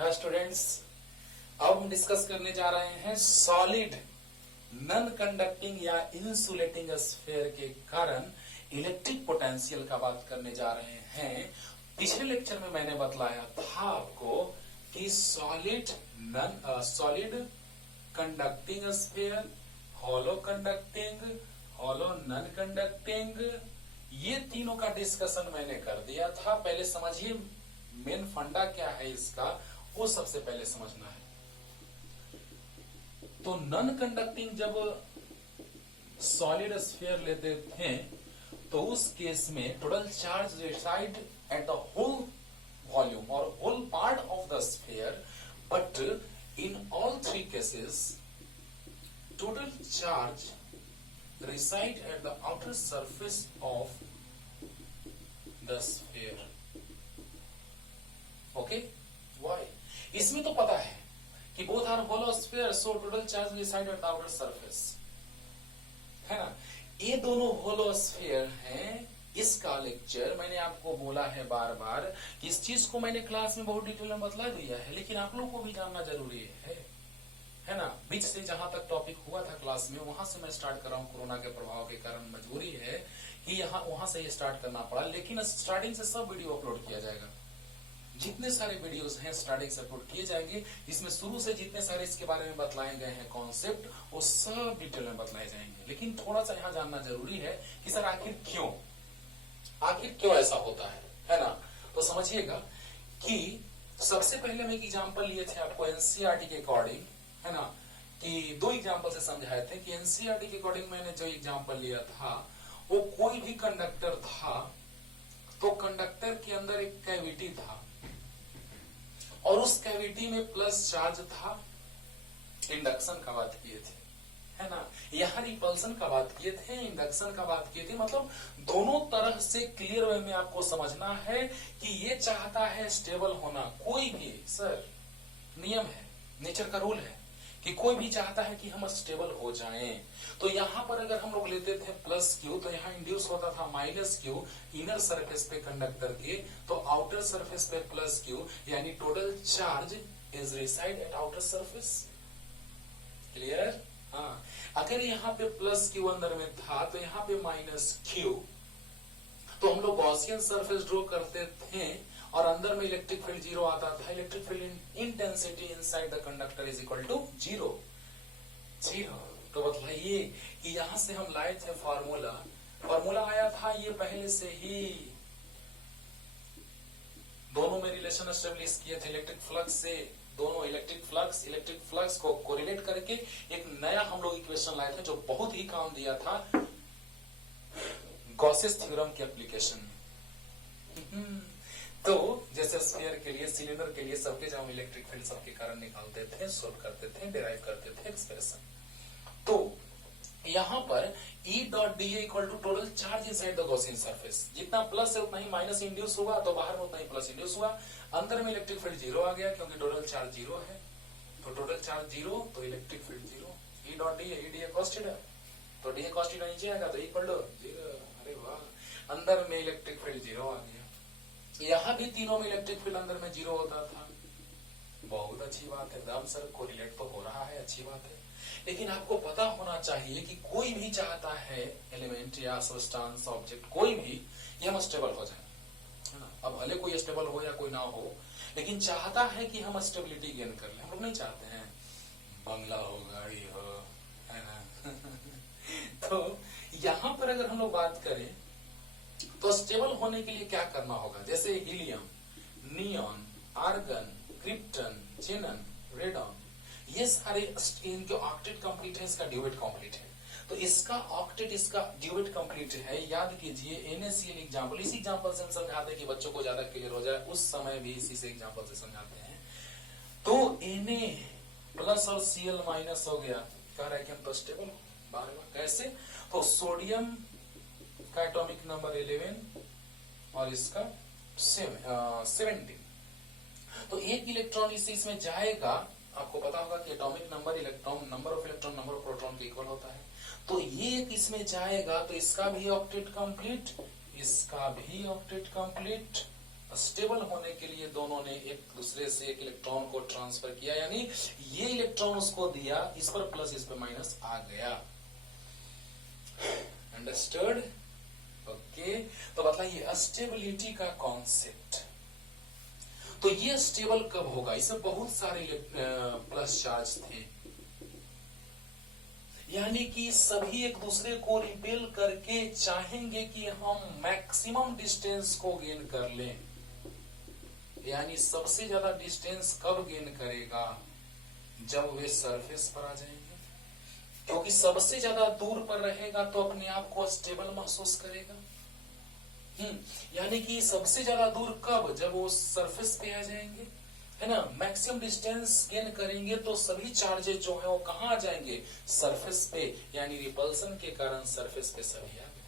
हाँ स्टूडेंट्स, अब हम डिस्कस करने जा रहे हैं सॉलिड नॉन कंडक्टिंग या इंसुलेटिंग स्फीयर के कारण इलेक्ट्रिक पोटेंशियल का बात करने जा रहे हैं। पिछले लेक्चर में मैंने बतलाया था आपको कि solid conducting sphere, hollow conducting, hollow non conducting, ये तीनों का डिस्कशन मैंने कर दिया था। पहले समझिए मेन फंडा क्या है इसका, वो सबसे पहले समझना है। तो नॉन कंडक्टिंग जब सॉलिड स्फीयर लेते थे तो उस केस में total charge reside at the whole volume और whole part of the sphere, but in all three cases total charge reside at the outer surface of the sphere. Okay? Why? इसमें तो पता है कि both are hollow sphere, so total charge reside at the outer surface. है ना? ये दोनों hollow sphere हैं। इसका लेक्चर मैंने आपको बोला है बार बार कि इस चीज को मैंने क्लास में बहुत डिटेल में बतला दिया है, लेकिन आप लोगों को भी जानना जरूरी है ना। बीच से जहां तक टॉपिक हुआ था क्लास में वहां से मैं स्टार्ट कर रहा हूं। कोरोना के प्रभाव के कारण मजबूरी है कि वहां से ये स्टार्ट करना पड़ा, लेकिन स्टार्टिंग से सब वीडियो अपलोड किया जाएगा। जितने सारे वीडियोस हैं स्टार्टिंग से अपलोड किए जाएंगे। इसमें शुरू से जितने सारे इसके बारे में बतलाए गए हैं कॉन्सेप्ट, वो सब डिटेल में बतलाए जाएंगे। लेकिन थोड़ा सा यहाँ जानना जरूरी है कि सर आखिर क्यों ऐसा होता है ना। तो समझिएगा कि सबसे पहले हम एक एग्जाम्पल लिए थे आपको एनसीईआरटी के अकॉर्डिंग, है ना, कि दो एग्जाम्पल से समझाए थे कि एनसीईआरटी के अकॉर्डिंग मैंने जो एग्जाम्पल लिया था वो कोई भी कंडक्टर था तो कंडक्टर के अंदर एक कैविटी था और उस कैविटी में प्लस चार्ज था। इंडक्शन का बात किए थे, है ना। यहां रिपल्सन का बात किए थे, इंडक्शन का बात किए थे। मतलब दोनों तरह से क्लियर वे में आपको समझना है कि ये चाहता है स्टेबल होना। कोई भी सर नियम है, नेचर का रूल है कि कोई भी चाहता है कि हम स्टेबल हो जाएं। तो यहां पर अगर हम लोग लेते थे प्लस क्यू तो यहां इंड्यूस होता था माइनस क्यू इनर सरफेस पे कंडक्टर के, तो आउटर सरफेस पे प्लस क्यू, यानी total charge is reside at outer surface. Clear? हाँ, अगर यहाँ पे प्लस क्यू अंदर में था तो यहाँ पे माइनस क्यू, तो हम लोग गॉसियन सरफेस ड्रॉ करते थे और अंदर में इलेक्ट्रिक फील्ड जीरो आता था। Electric field intensity inside the conductor is equal to zero. तो बताइए कि यहां से हम लाए थे फॉर्मूला आया था ये पहले से ही, दोनों में रिलेशन एस्टेब्लिश किए थे इलेक्ट्रिक फ्लक्स से। दोनों इलेक्ट्रिक फ्लक्स को कोरिलेट करके एक नया हम लोग इक्वेशन लाए थे जो बहुत ही काम दिया था गॉसेस थ्योरम की एप्लीकेशन। तो जैसे स्फीयर के लिए, सिलेंडर के लिए, सबके जब हम इलेक्ट्रिक फील्ड सबके कारण निकालते थे, सोल्व करते थे, डिराइव करते थे एक्सप्रेशन। तो यहां पर E dot D equal to total charge inside the Gaussian surface. जितना प्लस है उतना ही माइनस इंड्यूस हुआ, तो बाहर में उतना ही प्लस इंड्यूस हुआ। अंदर में इलेक्ट्रिक फील्ड जीरो आ गया क्योंकि टोटल चार्ज जीरो है। तो टोटल चार्ज जीरो तो electric field zero. E dot D cos theta, तो डी कॉस थीटा नीचे आएगा तो इक्वल टू जीरो। अरे वाह, अंदर में इलेक्ट्रिक फील्ड जीरो आ गया। यहां भी तीनों में इलेक्ट्रिक फील्ड अंदर में जीरो होता था। बहुत अच्छी बात है, एकदम सर कोरिलेट तो हो रहा है, अच्छी बात है। लेकिन आपको पता होना चाहिए कि कोई भी चाहता है एलिमेंट या सब्सटेंस ऑब्जेक्ट कोई भी, ये हम स्टेबल हो जाए, है ना। अब भले कोई स्टेबल हो या कोई ना हो, लेकिन चाहता है कि हम स्टेबिलिटी गेन कर लें। हम लोग नहीं चाहते हैं बंगला हो, गाड़ी हो, है ना। तो यहां पर अगर हम लोग बात करें तो स्टेबल होने के लिए क्या करना होगा, जैसे helium, neon, argon, krypton, जेनन, radon, ये सारे इनके ऑक्टेट कंप्लीट है, इसका ड्यूएट कंप्लीट है। तो इसका ऑक्टेट, इसका ड्यूएट कंप्लीट है। याद कीजिए NaCl एग्जांपल, इसी एग्जांपल से हम समझाते हैं कि बच्चों को ज्यादा क्लियर हो जाए, उस समय भी इसी से एग्जांपल से समझाते हैं। तो Na प्लस और Cl माइनस हो गया, कह रहा है कि हम तो स्टेबल बार कैसे। तो सोडियम का एटॉमिक नंबर 11 और इसका 17, तो एक इलेक्ट्रॉन इसमें जाएगा। आपको पता होगा कि atomic number number of electron number of proton के इक्वल होता है। तो ये एक इसमें जाएगा तो इसका भी ऑक्टेट कंप्लीट, इसका भी ऑक्टेट कंप्लीट, स्टेबल होने के लिए दोनों ने एक दूसरे से एक इलेक्ट्रॉन को ट्रांसफर किया, यानी ये इलेक्ट्रॉन उसको दिया, इस पर प्लस इस पर माइनस आ गया। अंडरस्टूड? ओके। तो बताइए स्टेबिलिटी का कॉन्सेप्ट। तो ये स्टेबल कब होगा? इसमें बहुत सारे प्लस चार्ज थे, यानी कि सभी एक दूसरे को रिपेल करके चाहेंगे कि हम मैक्सिमम डिस्टेंस को गेन कर लें। यानी सबसे ज्यादा डिस्टेंस कब गेन करेगा? जब वे सरफेस पर आ जाएंगे, क्योंकि सबसे ज्यादा दूर पर रहेगा तो अपने आप को स्टेबल महसूस करेगा। यानी कि सबसे ज्यादा दूर कब? जब वो सरफेस पे आ जाएंगे, है ना, मैक्सिमम डिस्टेंस गेन करेंगे तो सभी चार्जेस जो है वो कहाँ आ जाएंगे? सरफेस पे, यानी रिपल्सन के कारण सरफेस पे सभी आ गए,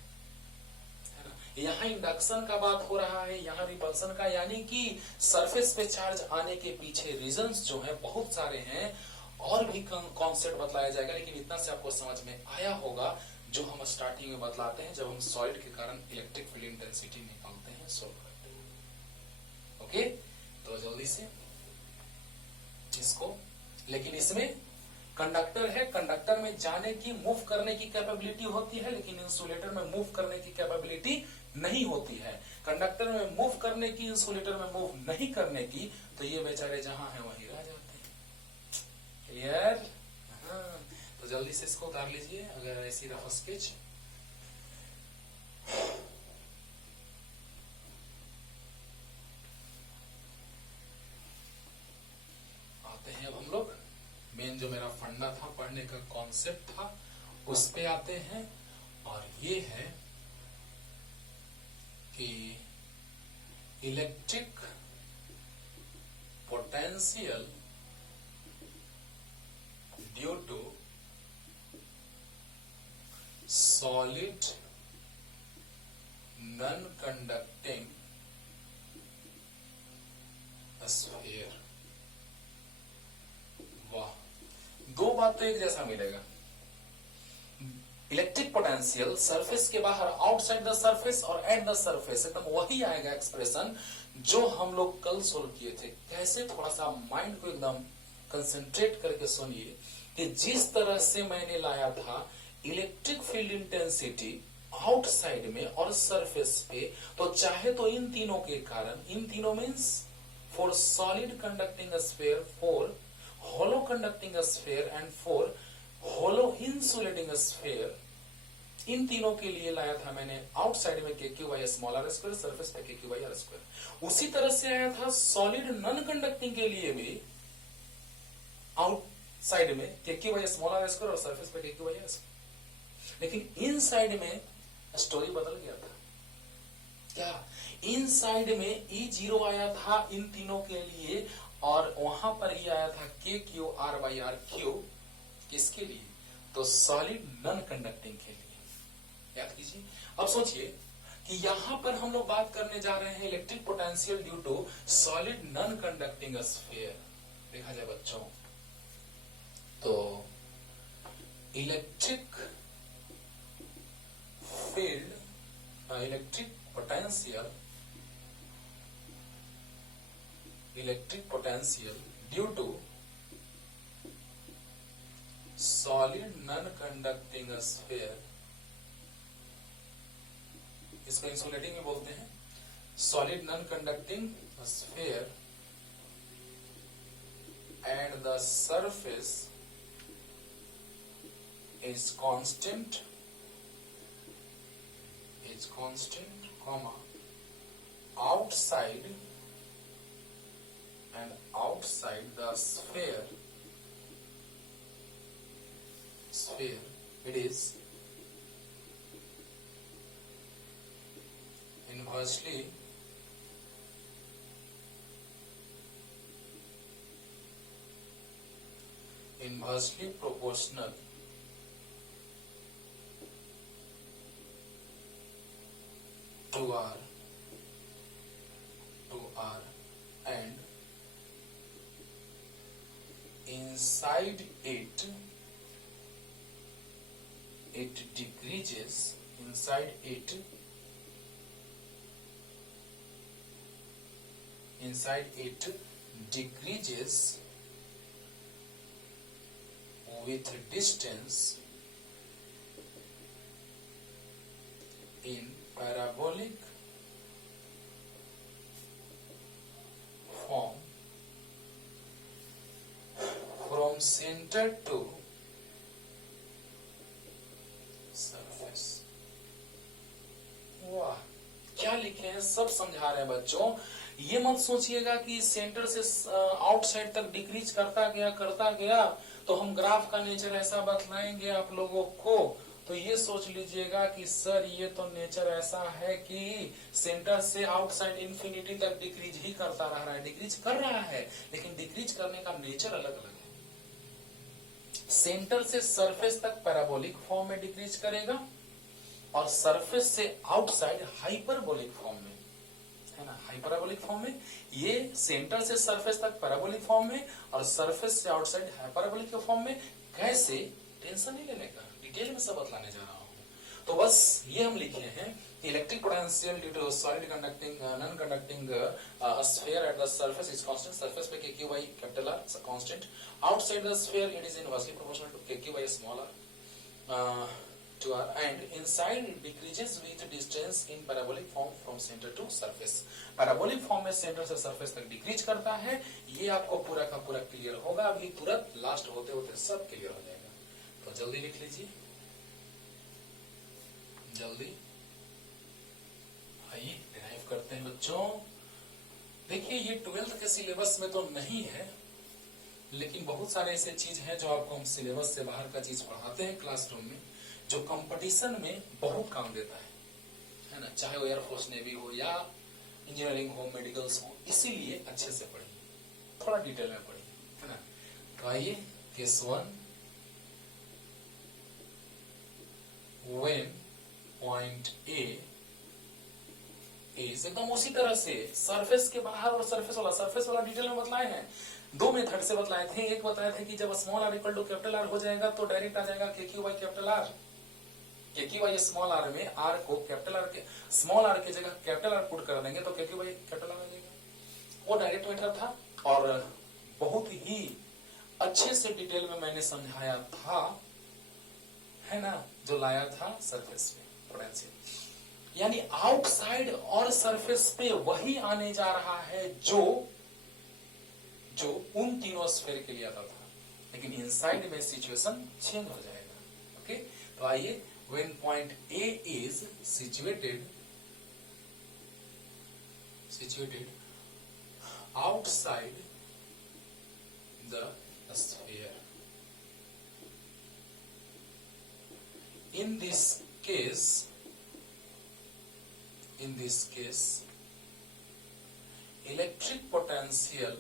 है ना। यहाँ इंडक्शन का बात हो रहा है, यहाँ रिपल्सन का, यानी कि सरफेस पे चार्ज आने के पीछे रीजंस जो है बहुत सारे हैं, और भी कॉन्सेप्ट बतलाया जाएगा, लेकिन इतना से आपको समझ में आया होगा जो हम स्टार्टिंग में बतलाते हैं जब हम सॉलिड के कारण इलेक्ट्रिक फील्ड इंटेंसिटी निकालते हैं, सोल्व करते हैं। ओके, तो जल्दी से इसको, लेकिन इसमें कंडक्टर है, कंडक्टर में जाने की, मूव करने की कैपेबिलिटी होती है, लेकिन इंसुलेटर में मूव करने की कैपेबिलिटी नहीं होती है। कंडक्टर में मूव करने की, इंसुलेटर में मूव नहीं करने की, तो ये बेचारे जहां हैं वहीं रह जाते हैं। क्लियर? हाँ, तो जल्दी से इसको उतार लीजिए अगर ऐसी रफ स्केच। आते हैं अब हम लोग मेन जो मेरा फंडा था, पढ़ने का कॉन्सेप्ट था, उस पे आते हैं, और ये है कि electric potential due to solid non conducting sphere. वाह, दो बात तो एक जैसा मिलेगा। इलेक्ट्रिक पोटेंशियल सरफेस के बाहर, आउटसाइड द सरफेस और एट द सरफेस, एकदम वही आएगा एक्सप्रेशन जो हम लोग कल सोल्व किए थे। कैसे? थोड़ा सा माइंड को एकदम कंसंट्रेट करके सुनिए कि जिस तरह से मैंने लाया था इलेक्ट्रिक फील्ड इंटेंसिटी आउटसाइड में और सरफेस पे, तो चाहे तो इन तीनों के कारण, इन तीनों means for solid conducting sphere, for hollow conducting sphere and for hollow insulating sphere, इन तीनों के लिए लाया था मैंने आउटसाइड में KQ by small R square, surface पे KQ बाई आर स्क्वायर। उसी तरह से आया था सॉलिड नॉन कंडक्टिंग के लिए भी आउटसाइड में KQ by small R square और सरफेस पे KQ बाई आर स्क्वायर। लेकिन इन साइड में स्टोरी बदल गया था। क्या? इन साइड में E0 आया था इन तीनों के लिए, और वहां पर ही आया था KQ R by R Q. किसके लिए? तो सॉलिड नॉन कंडक्टिंग के लिए। याद कीजिए। अब सोचिए कि यहां पर हम लोग बात करने जा रहे हैं electric potential due to solid non conducting sphere. देखा जाए बच्चों, तो electric field, electric potential due to solid non conducting sphere, इसको इंसुलेटिंग में बोलते हैं। Solid non conducting sphere at the surface is constant, comma, outside the sphere it is inversely proportional to R and inside it decreases, inside it inside it decreases with distance in parabolic form from center to surface। वाह, क्या लिखे हैं, सब समझा रहे हैं बच्चों। ये मत सोचिएगा कि सेंटर से आउटसाइड तक डिक्रीज करता गया तो हम ग्राफ का नेचर ऐसा बतलाएंगे आप लोगों को। तो ये सोच लीजिएगा कि सर ये तो नेचर ऐसा है कि सेंटर से आउटसाइड इंफिनिटी तक डिक्रीज ही करता रह रहा है, डिक्रीज कर रहा है, लेकिन डिक्रीज करने का नेचर अलग अलग है। सेंटर से सरफेस तक पैराबोलिक फॉर्म में डिक्रीज करेगा और सरफेस से आउटसाइड हाइपरबोलिक फॉर्म में, है ना, हाइपरबोलिक फॉर्म में। ये सेंटर से सरफेस तक पैराबोलिक फॉर्म में और सरफेस से आउटसाइड हाइपरबोलिक फॉर्म में। कैसे, टेंशन नहीं लेने का, डिटेल में सब बतलाने जा रहा हूं। तो बस ये हम लिखे हैं, electric potential due to solid conducting non conducting sphere at the surface is constant. Surface पे KQ by capital R is constant. Outside the sphere it is inversely proportional to KQ by small r to R and inside it decreases with distance in parabolic form from center to surface। Parabolic form में centre से surface तक decrease करता है। ये आपको पूरा का पूरा क्लियर होगा, अभी तुरंत लास्ट होते होते सब क्लियर हो जाएगा। तो जल्दी लिख लीजिए, जल्दी आइए डिराइव करते हैं बच्चों। देखिए ये 12th के सिलेबस में तो नहीं है, लेकिन बहुत सारे ऐसे चीज हैं जो आपको हम सिलेबस से बाहर का चीज पढ़ाते हैं क्लासरूम में, जो कंपटीशन में बहुत काम देता है ना, चाहे वो एयरफोर्स नेवी हो या इंजीनियरिंग हो, मेडिकल्स हो। इसीलिए अच्छे से पढ़िए, थोड़ा डिटेल में पढ़िए, है ना। तो आइए case 1, when point A is, एकदम उसी तरह से सरफेस के बाहर और सरफेस वाला डिटेल में बतलाए हैं। दो मेथड से बतलाए थे। एक बताए थे कि जब small r equal to capital R हो जाएगा तो डायरेक्ट आ जाएगा KQ by capital R। KQ by small r में r को कैपिटल R के स्मॉल r की जगह कैपिटल R पुट कर देंगे तो KQ by कैपिटल R आ जाएगा। वो डायरेक्ट मेथड था और बहुत ही अच्छे से डिटेल में मैंने समझाया था, है ना, जो लाया था सरफेस पे पोटेंशियल। यानी आउटसाइड और सरफेस पे वही आने जा रहा है जो उन तीनों स्फीयर के लिए आता था, लेकिन इनसाइड में सिचुएशन चेंज हो जाएगा। ओके, तो आइए, when point A is situated outside the sphere, in this case electric potential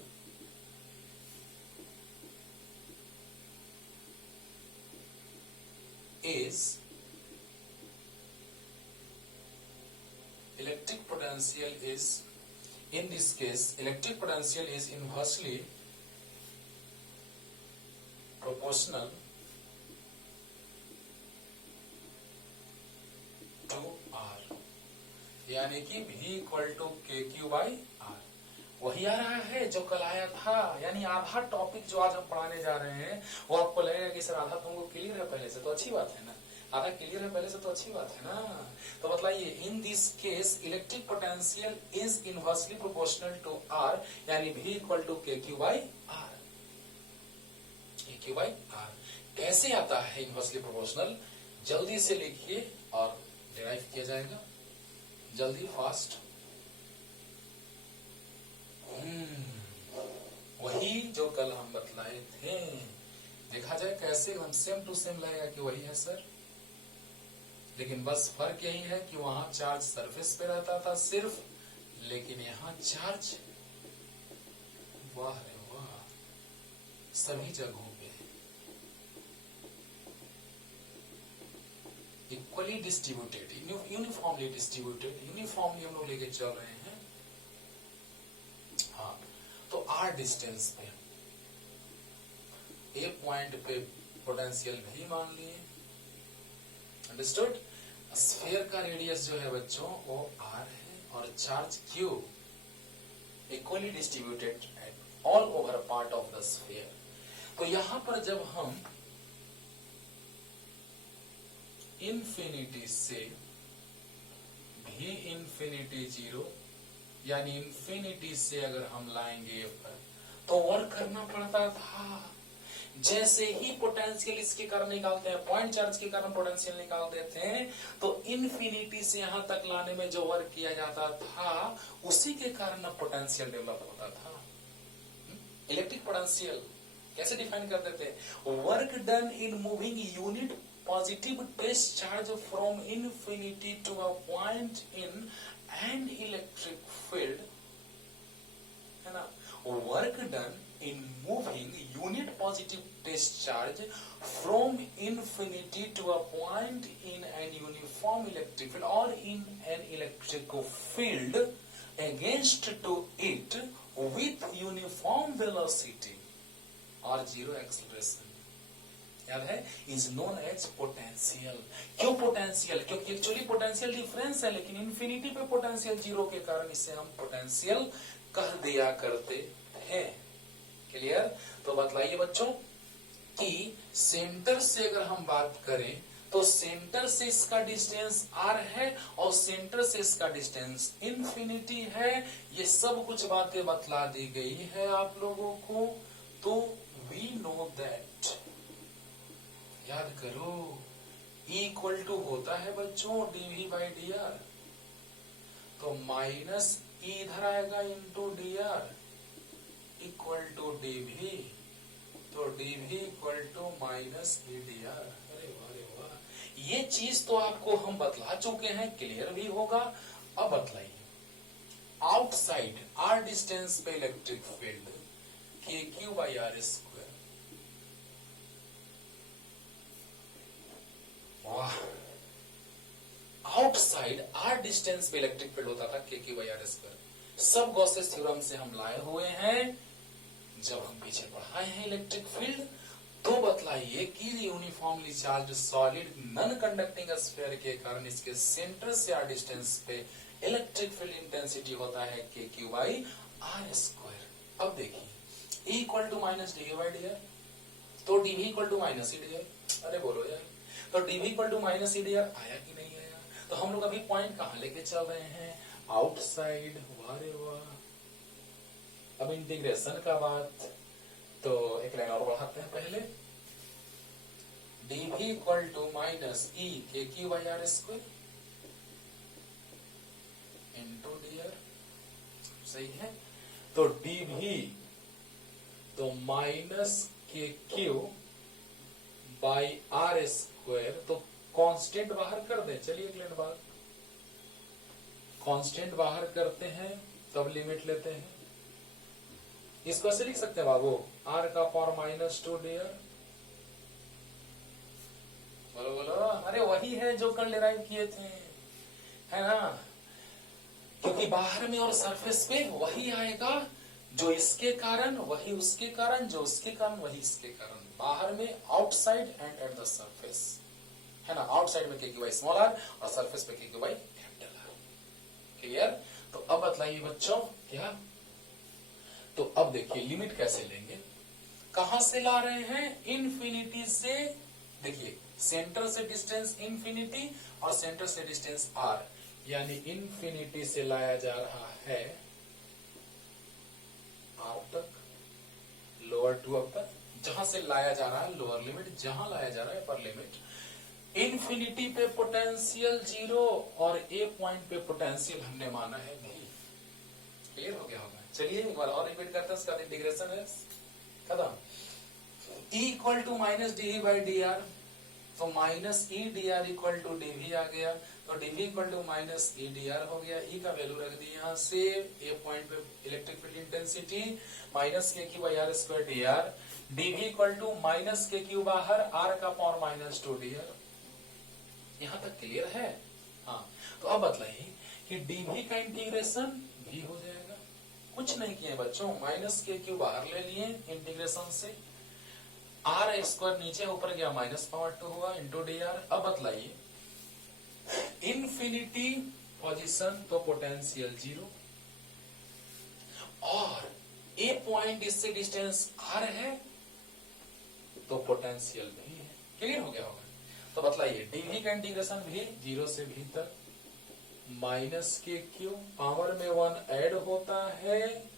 is inversely proportional to R, यानी कि V equal to KQ by R। वही आ रहा है जो कल आया था। यानी आधा टॉपिक जो आज हम पढ़ाने जा रहे हैं वो आपको लगेगा कि सर आधा तुमको क्लियर है पहले से, तो अच्छी बात है ना, आधा क्लियर है पहले से तो अच्छी बात है ना। तो बतलाइए, in this case electric potential is inversely proportional to R, यानी V equal to KQ by R। KQ by R कैसे आता है इनवर्सली प्रोपोर्शनल, जल्दी से लिखिए और डिराइव किया जाएगा, जल्दी फास्ट। वही जो कल हम बतलाए थे, देखा जाए कैसे हम सेम टू सेम लगेगा कि वही है सर, लेकिन बस फर्क यही है कि वहां चार्ज सरफेस पे रहता था सिर्फ, लेकिन यहाँ चार्ज वाह रे वाह सभी जगहों पे equally distributed, uniformly distributed, uniformly हम लोग लेके चल रहे हैं। हाँ, तो R डिस्टेंस पे A पॉइंट पे पोटेंशियल भी मान लिए, अंडरस्टूड। स्फीयर का रेडियस जो है बच्चों वो R है और charge Q equally distributed all over part of the sphere. तो यहां पर जब हम इंफिनिटी से भी इंफिनिटी 0 यानी इंफिनिटी से अगर हम लाएंगे पर तो वर्क करना पड़ता था। जैसे ही पोटेंशियल इसके कारण निकालते हैं, पॉइंट चार्ज के कारण पोटेंशियल निकाल देते हैं, तो इन्फिनिटी से यहां तक लाने में जो वर्क किया जाता था उसी के कारण पोटेंशियल डेवलप होता था। इलेक्ट्रिक पोटेंशियल कैसे डिफाइन कर देते हैं? Work done in moving unit positive test charge from infinity to a point in an electric field, है ना। Work done in moving unit positive test charge from infinity to a point in an uniform electric field or in an electric field against to it with uniform velocity or zero acceleration, याद है, is known as potential। क्यों potential? क्योंकि actually potential difference है, लेकिन infinity पे potential 0 के कारण इसे हम पोटेंशियल कह दिया करते हैं। क्लियर? तो बतलाइए बच्चों कि सेंटर से अगर हम बात करें तो सेंटर से इसका डिस्टेंस r है और सेंटर से इसका डिस्टेंस इंफिनिटी है। ये सब कुछ बातें बतला दी गई है आप लोगों को। तो वी नो दैट, याद करो, E इक्वल टू होता है बच्चों dv बाई dr, तो माइनस E इधर आएगा into dr equal to dv, तो dv equal to minus e dr। अरे वाह, ये चीज तो आपको हम बतला चुके हैं, क्लियर भी होगा। अब बतलाइए, आउटसाइड r डिस्टेंस पे electric field kq by r square. वाह, आउटसाइड r डिस्टेंस पे इलेक्ट्रिक फील्ड होता था kq बाई r स्क्वायर। सब गॉसेस थ्योरम से हम लाए हुए हैं। जब हम पीछे पढ़ाए हैं इलेक्ट्रिक फील्ड, तो बतलाइए कि uniformly charge solid non conducting sphere के कारण इसके सेंटर से r डिस्टेंस पे इलेक्ट्रिक फील्ड इंटेंसिटी होता है kq बाई r स्क्वायर। अब देखिए, E equal to minus dv by dr, तो dv equal to minus e dr। अरे बोलो यार, तो dv equal to minus e dr आया कि नहीं आया? तो हम लोग अभी पॉइंट कहां लेके चल रहे हैं? आउटसाइड। वारे वाह, अब इंटीग्रेशन का बात, तो एक लाइन और बढ़ाते हैं पहले। dv equal to minus e kq by r square into dr, सही है। तो dv तो minus kq by r square, तो कांस्टेंट बाहर कर दें। चलिए एक लाइन बाद कांस्टेंट बाहर करते हैं, तब लिमिट लेते हैं। इसको ऐसे लिख सकते हैं बाबू, r का पावर माइनस 2 dr। बोलो बोलो, अरे वही है जो कल डिराइव किए थे, है ना। क्योंकि बाहर में और सरफेस पे वही आएगा, जो इसके कारण वही उसके कारण, जो उसके कारण वही इसके कारण। बाहर में outside and eight the surface, है ना। आउटसाइड में kq बाई स्मॉल r और सरफेस पे kq by capital r। Clear? तो अब बतलाइए बच्चों क्या? तो अब देखिए लिमिट कैसे लेंगे, कहां से ला रहे हैं? इंफिनिटी से। देखिए, सेंटर से डिस्टेंस इंफिनिटी और सेंटर से डिस्टेंस r, यानी इंफिनिटी से लाया जा रहा है r तक, लोअर टू अप तक। जहां से लाया जा रहा है लोअर लिमिट, जहां लाया जा रहा है अपर लिमिट। इंफिनिटी पे पोटेंशियल 0 और ए पॉइंट पे पोटेंशियल हमने माना है भी। क्लियर हो गया होगा? चलिए एक बार और रिपीट करते हैं, इसका इंटीग्रेशन है खत्म। E equal to minus dv by dr, तो minus e dr equal to dv आ गया, तो dv equal to minus e dr हो गया। E का वैल्यू रख दी यहाँ से, ए पॉइंट पे electric field intensity minus kq by r square dr, dv equal to minus kq बाहर, r का पावर माइनस 2 dr। यहाँ तक क्लियर है? हाँ, तो अब बतलाइए कि dv का इंटीग्रेशन भी हो जाएगा। कुछ नहीं किए बच्चों, माइनस kq बाहर ले लिए इंटीग्रेशन से, r स्क्वायर नीचे ऊपर गया, माइनस पावर 2 हुआ इंटू dr। अब बतलाइए, इंफिनिटी पोजीशन तो पोटेंशियल 0, और ए पॉइंट इससे डिस्टेंस आर है तो पोटेंशियल भी है। क्लियर हो गया होगा? तो बतलाइए डीवी का इंटीग्रेशन भी 0 से भी तक माइनस के क्यू पावर में 1 ऐड होता है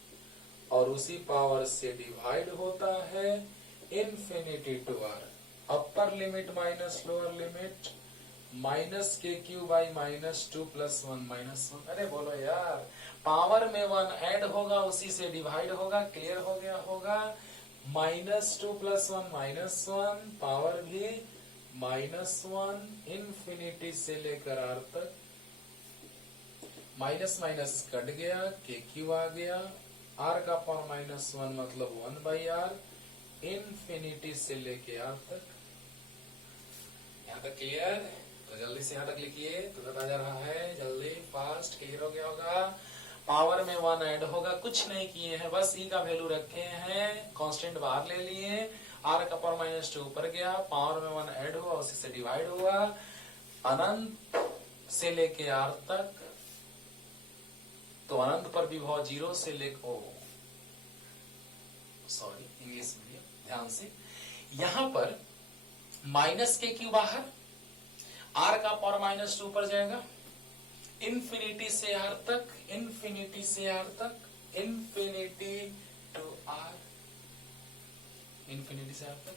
और उसी पावर से डिवाइड होता है infinity to R. Upper limit minus lower limit minus K Q by minus 2 plus 1 minus 1। अरे बोलो यार, पावर में 1 ऐड होगा उसी से डिवाइड होगा। क्लियर हो गया होगा? -2 प्लस 1 माइनस 1, पावर भी -1 इन्फिनिटी से लेकर आर तक। माइनस माइनस कट गया, के क्यू आ गया, आर का पावर -1 मतलब 1 बाई आर इन्फिनिटी से लेके आर तक। यहाँ तक क्लियर? तो जल्दी से यहाँ तक लिखिए, तुरंत आ जा रहा है, जल्दी फास्ट। क्लियर हो गया होगा? पावर में 1 ऐड होगा, कुछ नहीं किए हैं, बस ई का वैल्यू रखे हैं, कांस्टेंट बाहर ले लिए, आर का पावर -2 ऊपर गया, पावर में 1 ऐड हुआ उसी से डिवाइड हुआ, अनंत से लेके आर तक। तो अनंत पर विभव 0 से लेकर सॉरी इंग्लिश मीडियम, ध्यान से। यहां पर माइनस के क्यू बाहर, आर का पावर -2 ऊपर जाएगा, इन्फिनिटी से आर तक, इन्फिनिटी से आर तक, इन्फिनिटी टू आर, इन्फिनिटी से आर तक।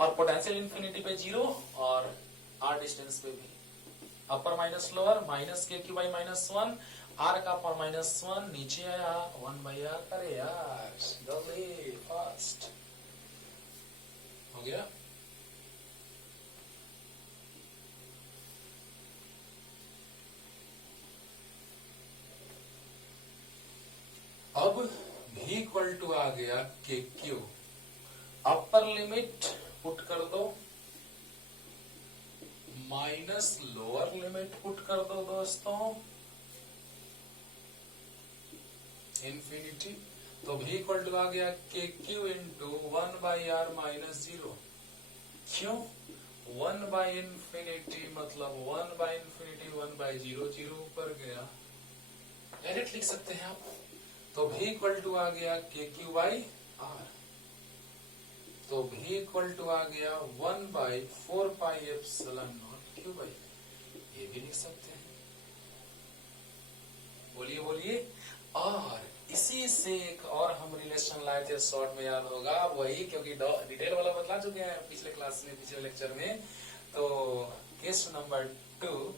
और पोटेंशियल इन्फिनिटी पे 0 और आर डिस्टेंस पे भी। अपर minus lower, minus K Q by -1, are का पावर -1 नीचे आया 1 बाई आर। अरे यार जल्दी फास्ट हो गया। अब भी इक्वल टू आ गया के क्यू। अपर लिमिट पुट कर दो, माइनस लोअर लिमिट पुट कर दो दोस्तों, इन्फिनिटी। तो भी इक्वल टू आ गया के क्यू इंटू 1 बाई आर -0। क्यों? 1 बाई इन्फिनिटी मतलब 1 बाई इन्फिनिटी 1 बाई 0, 0 ऊपर गया, डायरेक्ट लिख सकते हैं आप। तो भी इक्वल टू आ गया के क्यू बाई आर। तो भी इक्वल टू आ गया 1 by 4 pi epsilon naught Q by, ये भी लिख सकते हैं। बोलिए बोलिए। और इसी से एक और हम रिलेशन लाए थे, शॉर्ट में याद होगा वही, क्योंकि डिटेल वाला बतला चुके हैं पिछले क्लास में, पिछले लेक्चर में। तो case number 2,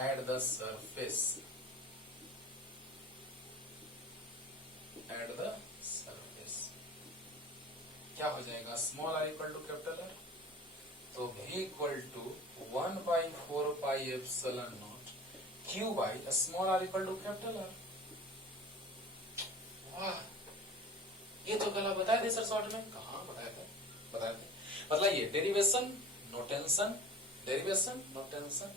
at the surface, at the surface क्या हो जाएगा? Small R equal to capital R. तो भी equal to 1 by 4 pi epsilon naught Q by small R equal to capital R. वाह, ये तो गला बताए थे सर शॉर्ट में। कहाँ बताए थे? बताए थे। मतलब ये derivation no tension, derivation no tension.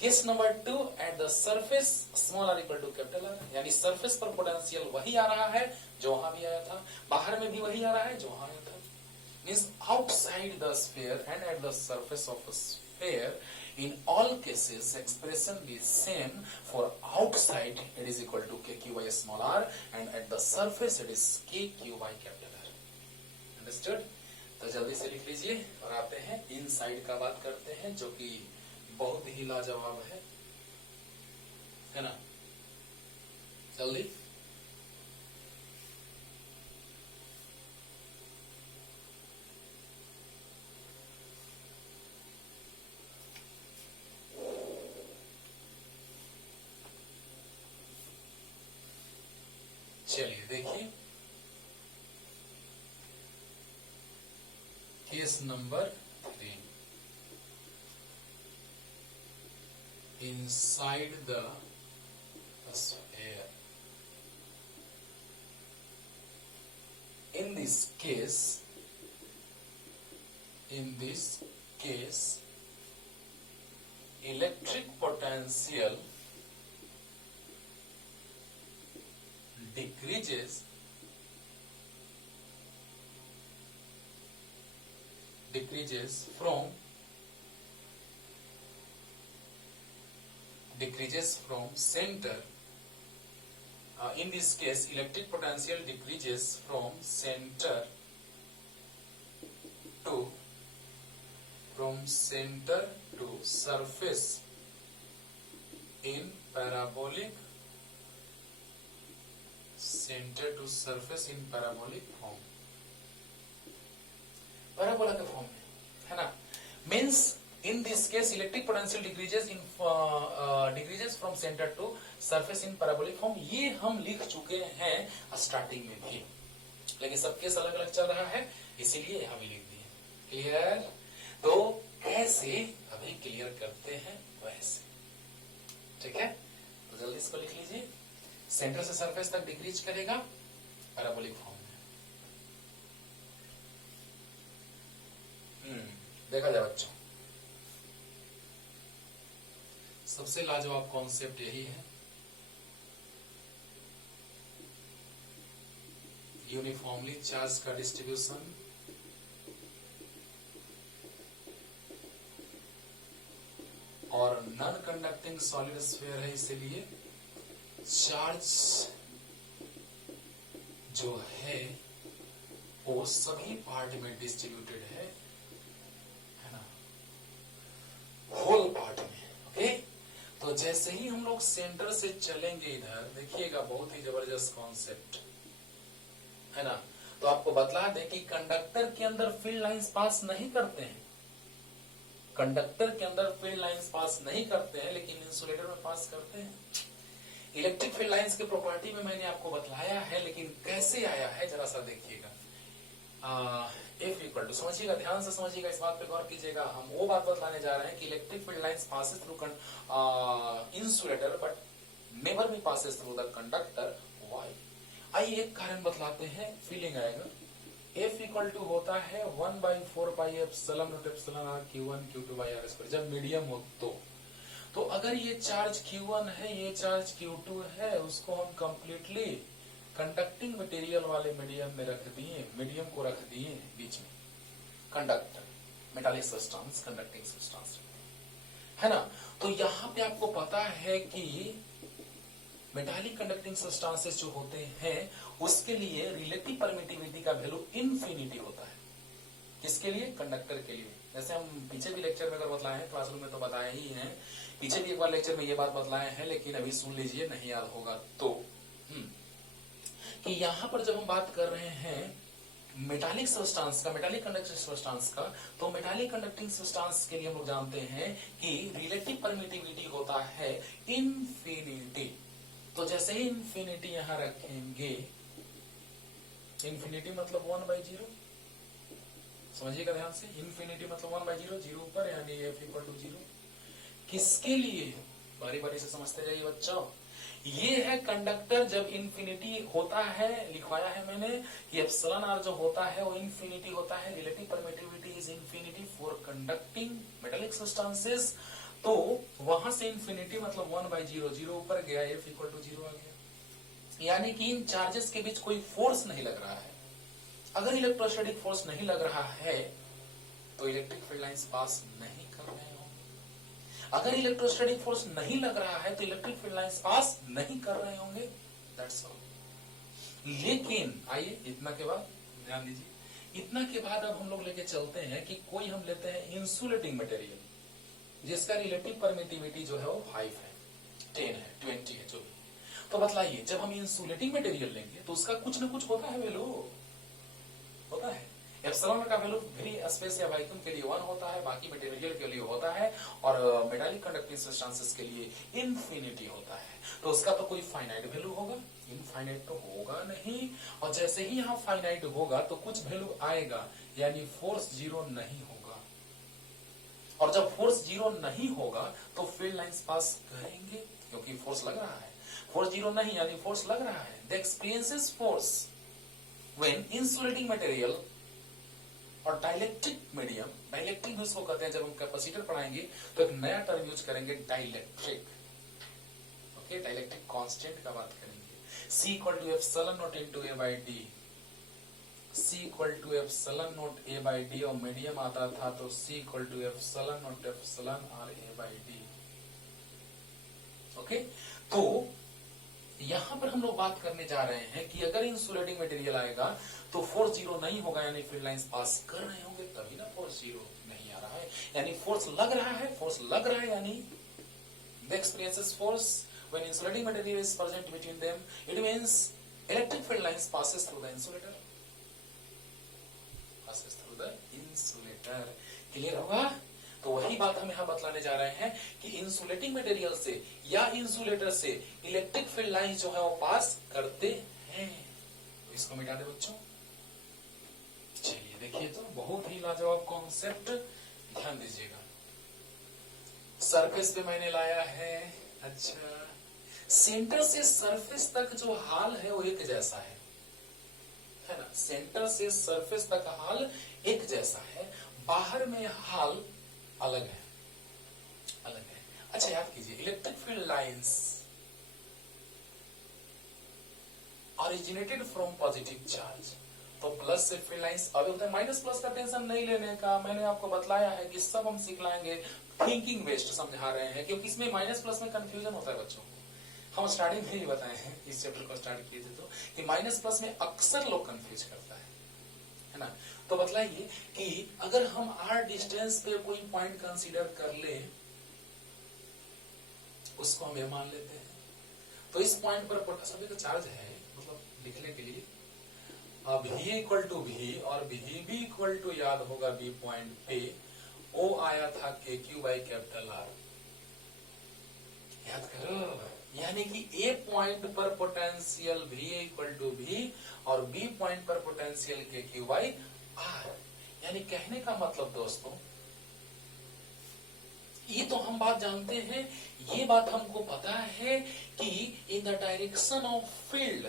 Case number 2, at the surface small R equal to capital R, यानी सरफेस पर पोटेंशियल वही आ रहा है जो वहां भी आया था, बाहर में भी वही आ रहा है जो वहां आया था। Means outside the sphere and eight the surface of a sphere, in all cases expression is same. For outside it is equal to kq by small r, and at the surface it is kq by capital R. Understood? तो जल्दी से लिख लीजिए और आते हैं inside का बात करते हैं, जो कि बहुत ही लाजवाब है ना? जल्दी। चलिए देखिए case number 3, inside the sphere. In this case, electric potential decreases from center in this case electric potential decreases from center to surface in parabolic form, parabola के फॉर्म में, है ना। Means in this case electric potential decreases from centre to surface in parabolic form. ये हम लिख चुके हैं starting में भी, लेकिन सब केस अलग अलग चल रहा है, इसीलिए हम लिख दिए। क्लियर? तो ऐसे अभी क्लियर करते हैं वैसे, ठीक है। तो जल्दी इसको लिख लीजिए। सेंटर से सरफेस तक डिक्रीज करेगा पैराबोलिक फॉर्म में। देखा जाए बच्चों, सबसे लाजवाब कॉन्सेप्ट यही है, यूनिफॉर्मली चार्ज का डिस्ट्रीब्यूशन, और नॉन कंडक्टिंग सॉलिड स्फीयर है, इसलिए चार्ज जो है वो सभी पार्ट में डिस्ट्रीब्यूटेड है ना, होल पार्ट में। ओके, तो जैसे ही हम लोग सेंटर से चलेंगे इधर, देखिएगा बहुत ही जबरदस्त कॉन्सेप्ट है ना। तो आपको बतला दें कि कंडक्टर के अंदर फील्ड लाइंस पास नहीं करते हैं, कंडक्टर के अंदर फील्ड लाइंस पास नहीं करते हैं, लेकिन इंसुलेटर में पास करते हैं। इलेक्ट्रिक फील्ड लाइंस की प्रॉपर्टी में मैंने आपको बतलाया है, लेकिन कैसे आया है जरा सा देखिएगा। F इक्वल टू, समझिएगा, ध्यान से समझिएगा, इस बात पे गौर कीजिएगा। हम वो बात बतलाने जा रहे हैं कि electric field lines passes through insulator but never be passes through the conductor. Why? आइए एक कारण बतलाते हैं, फीलिंग आएगा। F इक्वल टू होता है 1/4 पाई epsilon naught epsilon r Q1 Q2 by r square, जब मीडियम हो तो अगर ये चार्ज Q1 है, ये चार्ज Q2 है, उसको हम कंप्लीटली कंडक्टिंग मटेरियल वाले मीडियम में रख दिए, मीडियम को रख दिए बीच में, conductor metallic substance, conducting substance, है ना। तो यहाँ पे आपको पता है कि मेटालिक कंडक्टिंग सब्सटेंसेस जो होते हैं उसके लिए रिलेटिव परमिटिविटी का वैल्यू इनफिनिटी होता है। किसके लिए? कंडक्टर के लिए। जैसे हम पीछे भी लेक्चर में अगर बतलाए हैं, क्लासरूम में तो बताए ही हैं, पीछे भी एक बार लेक्चर में ये बात बतलाए हैं, लेकिन अभी सुन लीजिए, नहीं याद होगा तो, कि यहाँ पर जब हम बात कर रहे हैं मेटालिक सब्सटेंस का, मेटालिक कंडक्टिंग सब्सटेंस का, तो मेटालिक कंडक्टिंग सब्सटेंस के लिए हम लोग जानते हैं कि रिलेटिव परमिटिविटी होता है इनफिनिटी। तो जैसे ही इनफिनिटी यहां रखेंगे, इनफिनिटी मतलब 1/0, समझिएगा ध्यान से, इनफिनिटी मतलब 1/0, जीरो ऊपर, यानी F इक्वल टू 0। किसके लिए? बारी बारी से समझते जाइए बच्चों। ये है कंडक्टर जब इन्फिनिटी होता है, लिखवाया है मैंने कि एप्सिलॉन r जो होता है वो इन्फिनिटी होता है, relative permittivity is infinity for conducting metallic substances. तो वहां से इन्फिनिटी मतलब 1/0, जीरो ऊपर गया, F इक्वल टू 0 आ गया। यानी कि इन चार्जेस के बीच कोई फोर्स नहीं लग रहा है। अगर इलेक्ट्रोस्टैटिक फोर्स नहीं लग रहा है तो इलेक्ट्रिक फील्ड लाइंस पास नहीं कर रहे होंगे। अगर इलेक्ट्रोस्टैटिक फोर्स नहीं लग रहा है तो इलेक्ट्रिक फील्ड लाइंस पास नहीं कर रहे होंगे। That's all. लेकिन आइए इतना के बाद ध्यान दीजिए, इतना के बाद अब हम लोग लेके चलते हैं कि कोई हम लेते हैं इंसुलेटिंग मटेरियल जिसका रिलेटिव परमिटिविटी जो है वो 5 है, 10 है, 20 है, जो भी। तो बतलाइए, जब हम इंसुलेटिंग मटेरियल लेंगे तो उसका कुछ ना कुछ होता है वैल्यू, होता है। एप्सिलॉन का वैल्यू फ्री स्पेस या वैक्यूम के लिए 1 होता है, बाकी मटेरियल के लिए होता है, और मेटालिक कंडक्टिंग सब्सटेंसेस के लिए इनफिनिटी होता है। तो उसका तो कोई फाइनाइट वैल्यू होगा, इनफाइनाइट तो होगा नहीं। और जैसे ही यहाँ फाइनाइट होगा तो कुछ वैल्यू आएगा, यानी फोर्स 0 नहीं होगा। और जब फोर्स 0 नहीं होगा तो फील्ड लाइंस पास करेंगे, क्योंकि फोर्स लग रहा है। फोर्स 0 नहीं, यानी फोर्स लग रहा है। The experiences force when insulating material और डाइलेक्ट्रिक मीडियम, डाइलेक्ट्रिक भी उसको कहते हैं। जब हम कैपेसिटर पढ़ाएंगे तो एक नया टर्म यूज करेंगे, डाइलेक्ट्रिक। ओके, डाइलेक्ट्रिक कांस्टेंट का बात करेंगे। C equal to epsilon naught into A by D, C equal to epsilon naught A by D, और मीडियम आता था तो C equal to epsilon naught epsilon R A by D। Okay, तो यहां पर हम लोग बात करने जा रहे हैं कि अगर इंसुलेटिंग मटेरियल आएगा तो फोर्स जीरो नहीं होगा, यानी फील्ड लाइंस पास कर रहे होंगे तभी ना फोर्स जीरो नहीं आ रहा है, यानी फोर्स लग रहा है यानी the experiences force when insulating material is present between them, it means electric field lines passes through the insulator, clear होगा? तो वही बात हम यहां बतलाने जा रहे हैं कि इंसुलेटिंग मटेरियल से या इंसुलेटर से इलेक्ट्रिक फील्ड लाइन जो है वो पास करते हैं। तो इसको मिटा दे बच्चों। चलिए देखिए, तो बहुत ही लाजवाब कॉन्सेप्ट, ध्यान दीजिएगा। सरफेस पे मैंने लाया है, अच्छा, सेंटर से सरफेस तक जो हाल है वो एक जैसा है ना, सेंटर से सरफेस तक हाल एक जैसा है, बाहर में हाल अलग है। अच्छा याद कीजिए, electric field lines originated from positive charge, तो प्लस से फील्ड लाइंस अभी होता है, माइनस प्लस का टेंशन नहीं लेने का। मैंने आपको बतलाया है कि सब हम सीख लाएंगे, थिंकिंग बेस्ड समझा रहे हैं, क्योंकि इसमें माइनस प्लस में कंफ्यूजन होता है बच्चों को। हम स्टार्टिंग में ही बताए हैं, इस चैप्टर को स्टार्ट किए थे तो, कि माइनस प्लस में अक्सर लोग कंफ्यूज करता है ना। तो बतलाइए कि अगर हम आर डिस्टेंस पे कोई पॉइंट कंसीडर कर ले, उसको हम ये मान लेते हैं, तो इस पॉइंट पर सभी का चार्ज है, मतलब लिखने के लिए V इक्वल टू V और V भी इक्वल टू, याद होगा बी पॉइंट पे O आया था KQ बाई कैपिटल R, याद करो। यानी कि A पॉइंट पर potential V equal to V और B पॉइंट पर पोटेंशियल KQ बाई R। यानी कहने का मतलब दोस्तों, ये तो हम बात जानते हैं, ये बात हमको पता है कि इन the direction of field,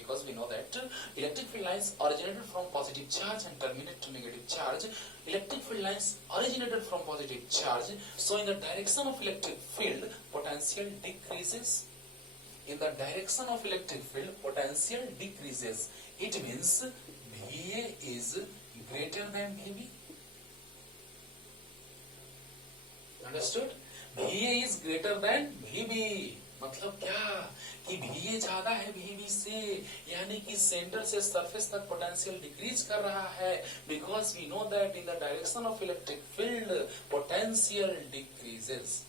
because we know that electric field lines originated from positive charge and terminate to negative charge. Electric field lines originated from positive charge, so in the direction of electric field potential decreases. In the direction of electric field potential decreases. It means VA is greater than VB. Understood? VA is greater than VB. मतलब क्या कि VA ज्यादा है VB से, यानी कि centre से surface तक पोटेंशियल डिक्रीज कर रहा है, because we know that in the direction of electric field potential decreases.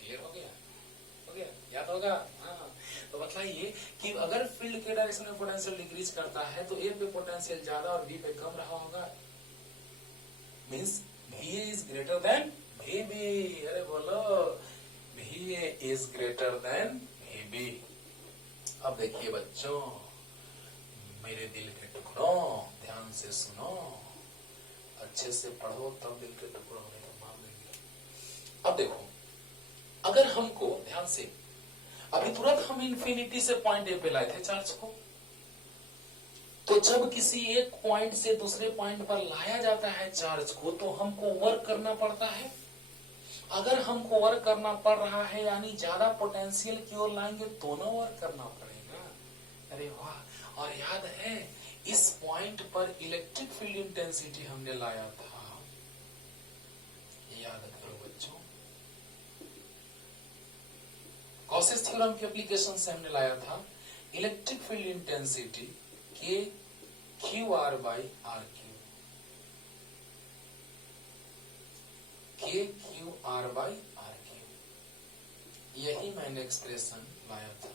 Clear हो गया? याद होगा? हाँ। तो बताइए कि अगर फील्ड के डायरेक्शन में पोटेंशियल डिक्रीज करता है तो A पे पोटेंशियल ज्यादा और B पे कम रहा होगा, means VA is greater than VB। अरे बोलो, VA is greater than VB। अब देखिए बच्चों, मेरे दिल के टुकड़ों, ध्यान से सुनो, अच्छे से पढ़ो, तब दिल के टुकड़ों में तो मान देंगे। अब देखो, अगर हमको ध्यान से, अभी तुरंत हम इंफिनिटी से पॉइंट ए पे लाए थे चार्ज को, तो जब किसी एक पॉइंट से दूसरे पॉइंट पर लाया जाता है चार्ज को, तो हमको वर्क करना पड़ता है। अगर हमको वर्क करना पड़ रहा है, यानी ज्यादा पोटेंशियल की ओर लाएंगे तो ना वर्क करना पड़ेगा। अरे वाह! और याद है, इस पॉइंट पर इलेक्ट्रिक फील्ड इंटेंसिटी हमने लाया था, याद करो बच्चों, गॉसेस थ्योरम के एप्लीकेशन से हमने लाया था इलेक्ट्रिक फील्ड इंटेंसिटी के QR by RQ, KQR by RQ, यही मैंने एक्सप्रेशन लाया था।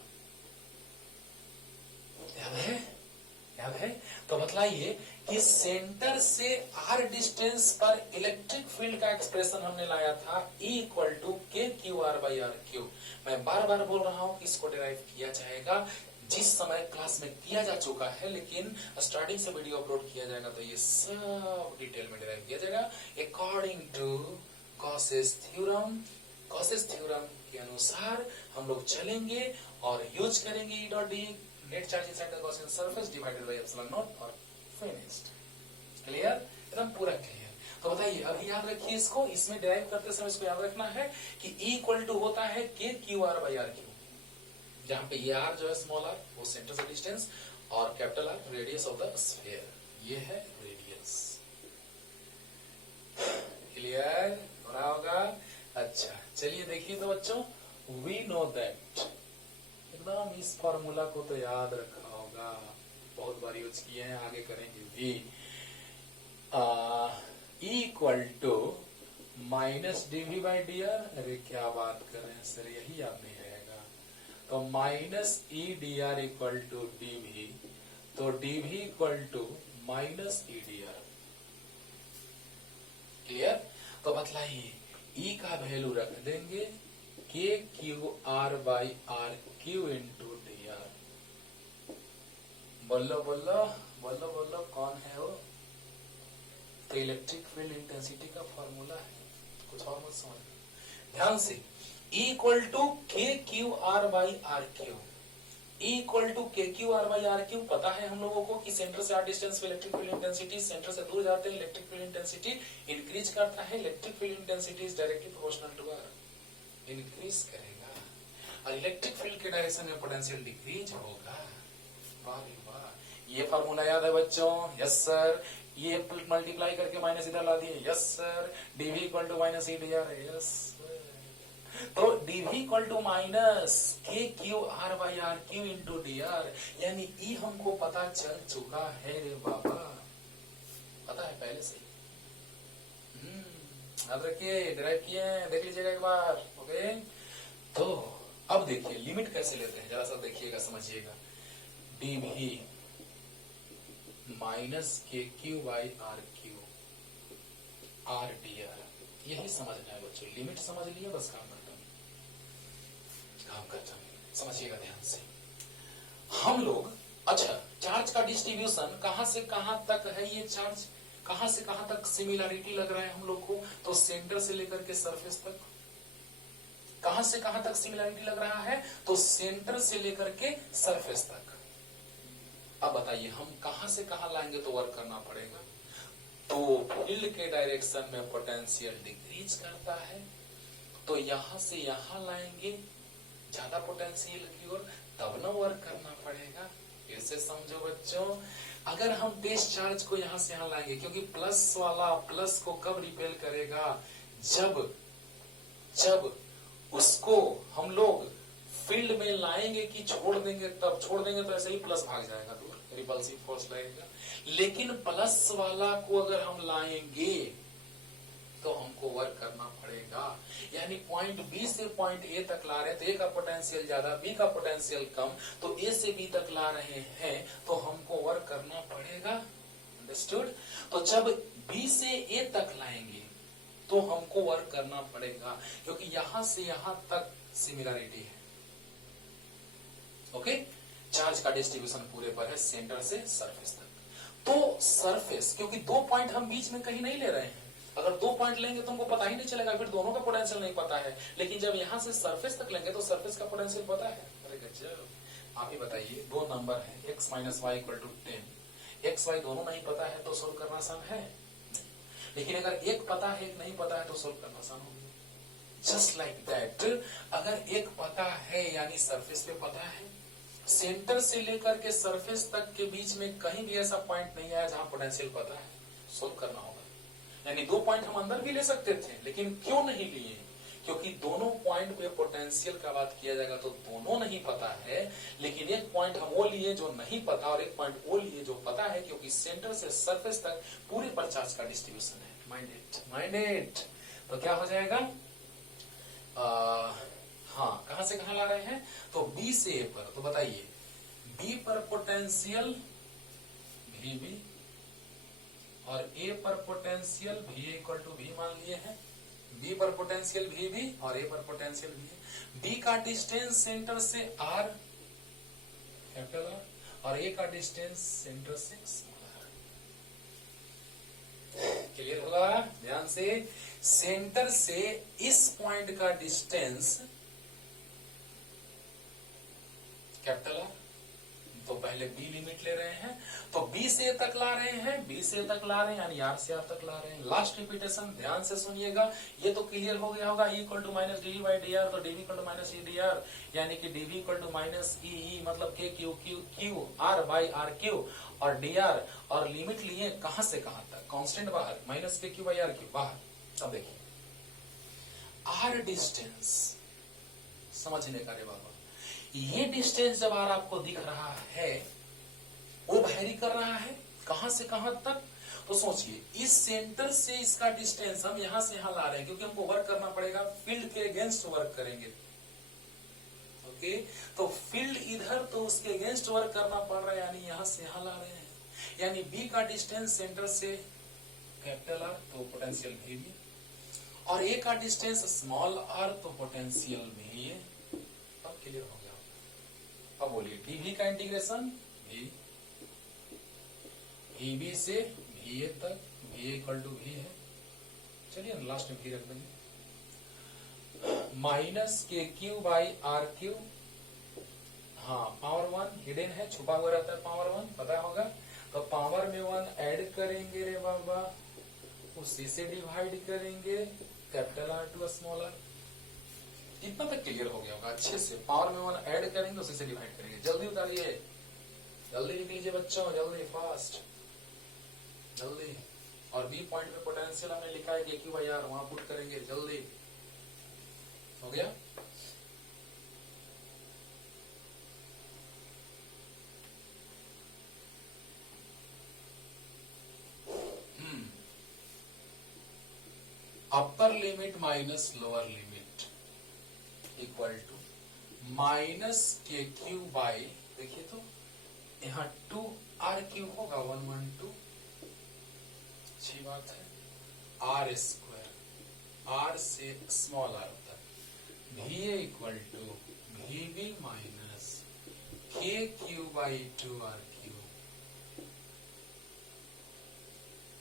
याद है? तो बतलाइए कि सेंटर से R डिस्टेंस पर इलेक्ट्रिक फील्ड का एक्सप्रेशन हमने लाया था E equal to KQR by RQ। मैं बार बार बोल रहा हूं कि इसको डिराइव किया जाएगा, जिस समय क्लास में किया जा चुका है, लेकिन स्टार्टिंग से वीडियो अपलोड किया जाएगा तो ये सब डिटेल में डिराइव किया जाएगा according to Gauss's theorem. Gauss's theorem के अनुसार हम लोग चलेंगे और यूज करेंगे E dot D, net charge inside the Gaussian surface divided by epsilon naught और फिनिश्ड। क्लियर? एकदम पूरा क्लियर। तो बताइए, अभी याद रखिए इसको, इसमें डिराइव करते समय इसको याद रखना है कि E इक्वल टू होता है KQR बाई RQ, जहां पे ये R जो है स्मॉल r वो सेंटर से डिस्टेंस और capital R radius of the sphere, ये है रेडियस। क्लियर हो रहा होगा? अच्छा, चलिए देखिए तो बच्चों, वी नो दैट एकदम इस फॉर्मूला को तो याद रखा होगा, बहुत बार यूज किए हैं, आगे करेंगे भी। Equal to minus DV by D R. अरे क्या बात कर रहे हैं सर, यही याद नहीं रहेगा। तो minus E D R equal to D V, तो DV equal to minus E D R. Clear? तो बतलाइए, ई का वैल्यू रख देंगे K Q R by R Q into D R. बोलो बोलो बोलो बोलो, कौन है वो? तो इलेक्ट्रिक फील्ड इंटेंसिटी का फॉर्मूला है, कुछ और मत समझ। ध्यान से, E equal to K Q R by R Q. E equal to K Q R by R Q पता है हम लोगों को कि सेंटर से आर डिस्टेंस पे इलेक्ट्रिक फील्ड इंटेंसिटी, सेंटर से दूर जाते हैं इलेक्ट्रिक फील्ड इंटेंसिटी इंक्रीज करता है। Electric field intensity is directly proportional to R, increase करेगा, और इलेक्ट्रिक फील्ड के डायरेक्शन में पोटेंशियल डिक्रीज होगा। वाह वाह, ये फॉर्मूला याद है बच्चों? Yes sir. ये मल्टीप्लाई करके माइनस इधर ला दिए, yes sir. DV equal to minus E D R, yes. तो DV equal to minus K Q R by R Q into D R, यानी ई हमको पता चल चुका है रे बाबा, पता है पहले से। याद रखिए, ड्राइव किए हैं, देख लीजिएगा एक बार। ओके, तो अब देखिए लिमिट कैसे लेते हैं, जरा सा देखिएगा, समझिएगा। DV minus K Q by R Q R D R, यही समझना है बच्चों। लिमिट समझ लिए, बस काम खत्म। समझिएगा ध्यान से। हम लोग, अच्छा, चार्ज का डिस्ट्रीब्यूशन कहां से कहां तक है? ये चार्ज कहां से कहां तक सिमिलरिटी लग रहा है हम लोग को? तो सेंटर से लेकर के सरफेस तक। कहां से कहां तक सिमिलरिटी लग रहा है? तो सेंटर से लेकर के सरफेस तक। अब बताइए हम कहां से कहां लाएंगे तो वर्क करना पड़ेगा? तो फील्ड के डायरेक्शन में पोटेंशियल डिक्रीज करता है, तो यहां से यहां लाएंगे ज्यादा पोटेंशियल की ओर, तब ना वर्क करना पड़ेगा। फिर से समझो बच्चों, अगर हम बेस चार्ज को यहां से यहां लाएंगे, क्योंकि प्लस वाला प्लस को कब रिपेल करेगा? जब उसको हम लोग फील्ड में लाएंगे कि छोड़ देंगे, तब छोड़ देंगे तो ऐसे ही प्लस भाग जाएगा दूर, रिपल्सिव फोर्स लगेगा। लेकिन प्लस वाला को अगर हम लाएंगे तो हमको वर्क करना पड़ेगा। यानी पॉइंट बी से पॉइंट ए तक ला रहे हैं तो ए का पोटेंशियल ज्यादा, बी का पोटेंशियल कम, तो ए से बी तक ला रहे हैं तो हमको वर्क करना पड़ेगा। अंडरस्टूड? तो जब बी से ए तक लाएंगे तो हमको वर्क करना पड़ेगा, क्योंकि यहां से यहां तक सिमिलरिटी है। ओके, चार्ज का डिस्ट्रीब्यूशन पूरे पर है, सेंटर से सरफेस तक। तो सरफेस, क्योंकि दो पॉइंट हम बीच में कहीं नहीं ले रहे हैं, अगर दो पॉइंट लेंगे तो हमको पता ही नहीं चलेगा, फिर दोनों का पोटेंशियल नहीं पता है। लेकिन जब यहां से सरफेस तक लेंगे तो सरफेस का पोटेंशियल पता है। अरे गजब, आप ही बताइए, दो नंबर है x minus Y equal to 10, X Y दोनों नहीं पता है तो सोल्व करना आसान है, लेकिन अगर एक पता है एक नहीं पता है तो सोल्व करना आसान होगा। जस्ट लाइक दैट, अगर एक पता है यानी सरफेस पे पता है, सेंटर से लेकर के सरफेस तक के बीच में कहीं भी ऐसा पॉइंट नहीं आया जहां पोटेंशियल पता है, सोल्व करना होगा। यानी दो पॉइंट हम अंदर भी ले सकते थे, लेकिन क्यों नहीं लिए? क्योंकि दोनों पॉइंट पे पोटेंशियल का बात किया जाएगा तो दोनों नहीं पता है, लेकिन एक पॉइंट हम वो लिए जो नहीं पता और एक पॉइंट वो लिए जो पता है, क्योंकि सेंटर से सरफेस तक पूरे पर चार्ज का डिस्ट्रीब्यूशन है। माइंडेड। तो क्या हो जाएगा? हाँ, कहां से कहां ला रहे हैं? तो बी से ए पर। तो बताइए, बी पर पोटेंशियल वी और ए पर potential V equal to V मान लिए हैं। बी पर पोटेंशियल वी और ए पर पोटेंशियल वी। बी का डिस्टेंस सेंटर से आर, कैपिटल आर, और ए का डिस्टेंस सेंटर से स्मॉल आर। क्लियर होगा? ध्यान से, सेंटर से इस पॉइंट का डिस्टेंस कैपिटल आर, तो पहले बी लिमिट ले रहे हैं, तो बी से तक ला रहे हैं, बी से तक ला रहे हैं, यानी आर से आर तक ला रहे हैं। लास्ट रिपीटेशन ध्यान से सुनिएगा, ये तो क्लियर हो गया होगा। E equal to minus D by D R, तो DV equal to minus E D R, यानी कि D V equal to minus E, मतलब K Q Q Q R by R Q, और डी आर, और limit लिए कहां से कहां तक? कांस्टेंट बाहर, minus K Q by R Q बाहर। अब देखिए, आर डिस्टेंस समझने का रे बाबा, ये डिस्टेंस जब आर आपको दिख रहा है, वो वैरी कर रहा है कहां से कहां तक, तो सोचिए इस सेंटर से इसका डिस्टेंस हम यहां से यहां ला रहे हैं, क्योंकि हमको वर्क करना पड़ेगा, फील्ड के अगेंस्ट वर्क करेंगे। ओके, तो फील्ड इधर तो उसके अगेंस्ट वर्क करना पड़ रहा है, यानी यहां से यहां ला रहे हैं, यानी बी का डिस्टेंस सेंटर से कैपिटल आर, तो पोटेंशियल भी, और ए का डिस्टेंस स्मॉल आर, तो पोटेंशियल भी ये। अब क्लियर हो गया। अब बोलिए डीवी का इंटीग्रेशन वी से वी ए तक, वी इक्वल टू वी है, चलिए लास्ट में भी रख देंगे, minus K Q by R Q. हाँ, पावर 1 हिडन है, छुपा हुआ रहता है पावर 1, पता होगा, तो पावर में 1 ऐड करेंगे रे बाबा, उसी से डिवाइड करेंगे, capital R to small R. इतना तक क्लियर हो गया होगा अच्छे से। पावर में 1 ऐड करेंगे, उसी से डिवाइड करेंगे। जल्दी उतारिए, जल्दी लिख लीजिए बच्चों, जल्दी, फास्ट, जल्दी। और बी पॉइंट में पोटेंशियल हमने लिखा है कि क्यू बाई आर, वहां पुट करेंगे, जल्दी हो गया। Upper limit minus lower limit equal to minus K Q by, देखिए तो यहाँ 2 आर क्यू होगा, 112, अच्छी बात है, आर स्क्वायर, आर से स्मॉल आर तक, V A equal to V B minus K Q by 2 R Q,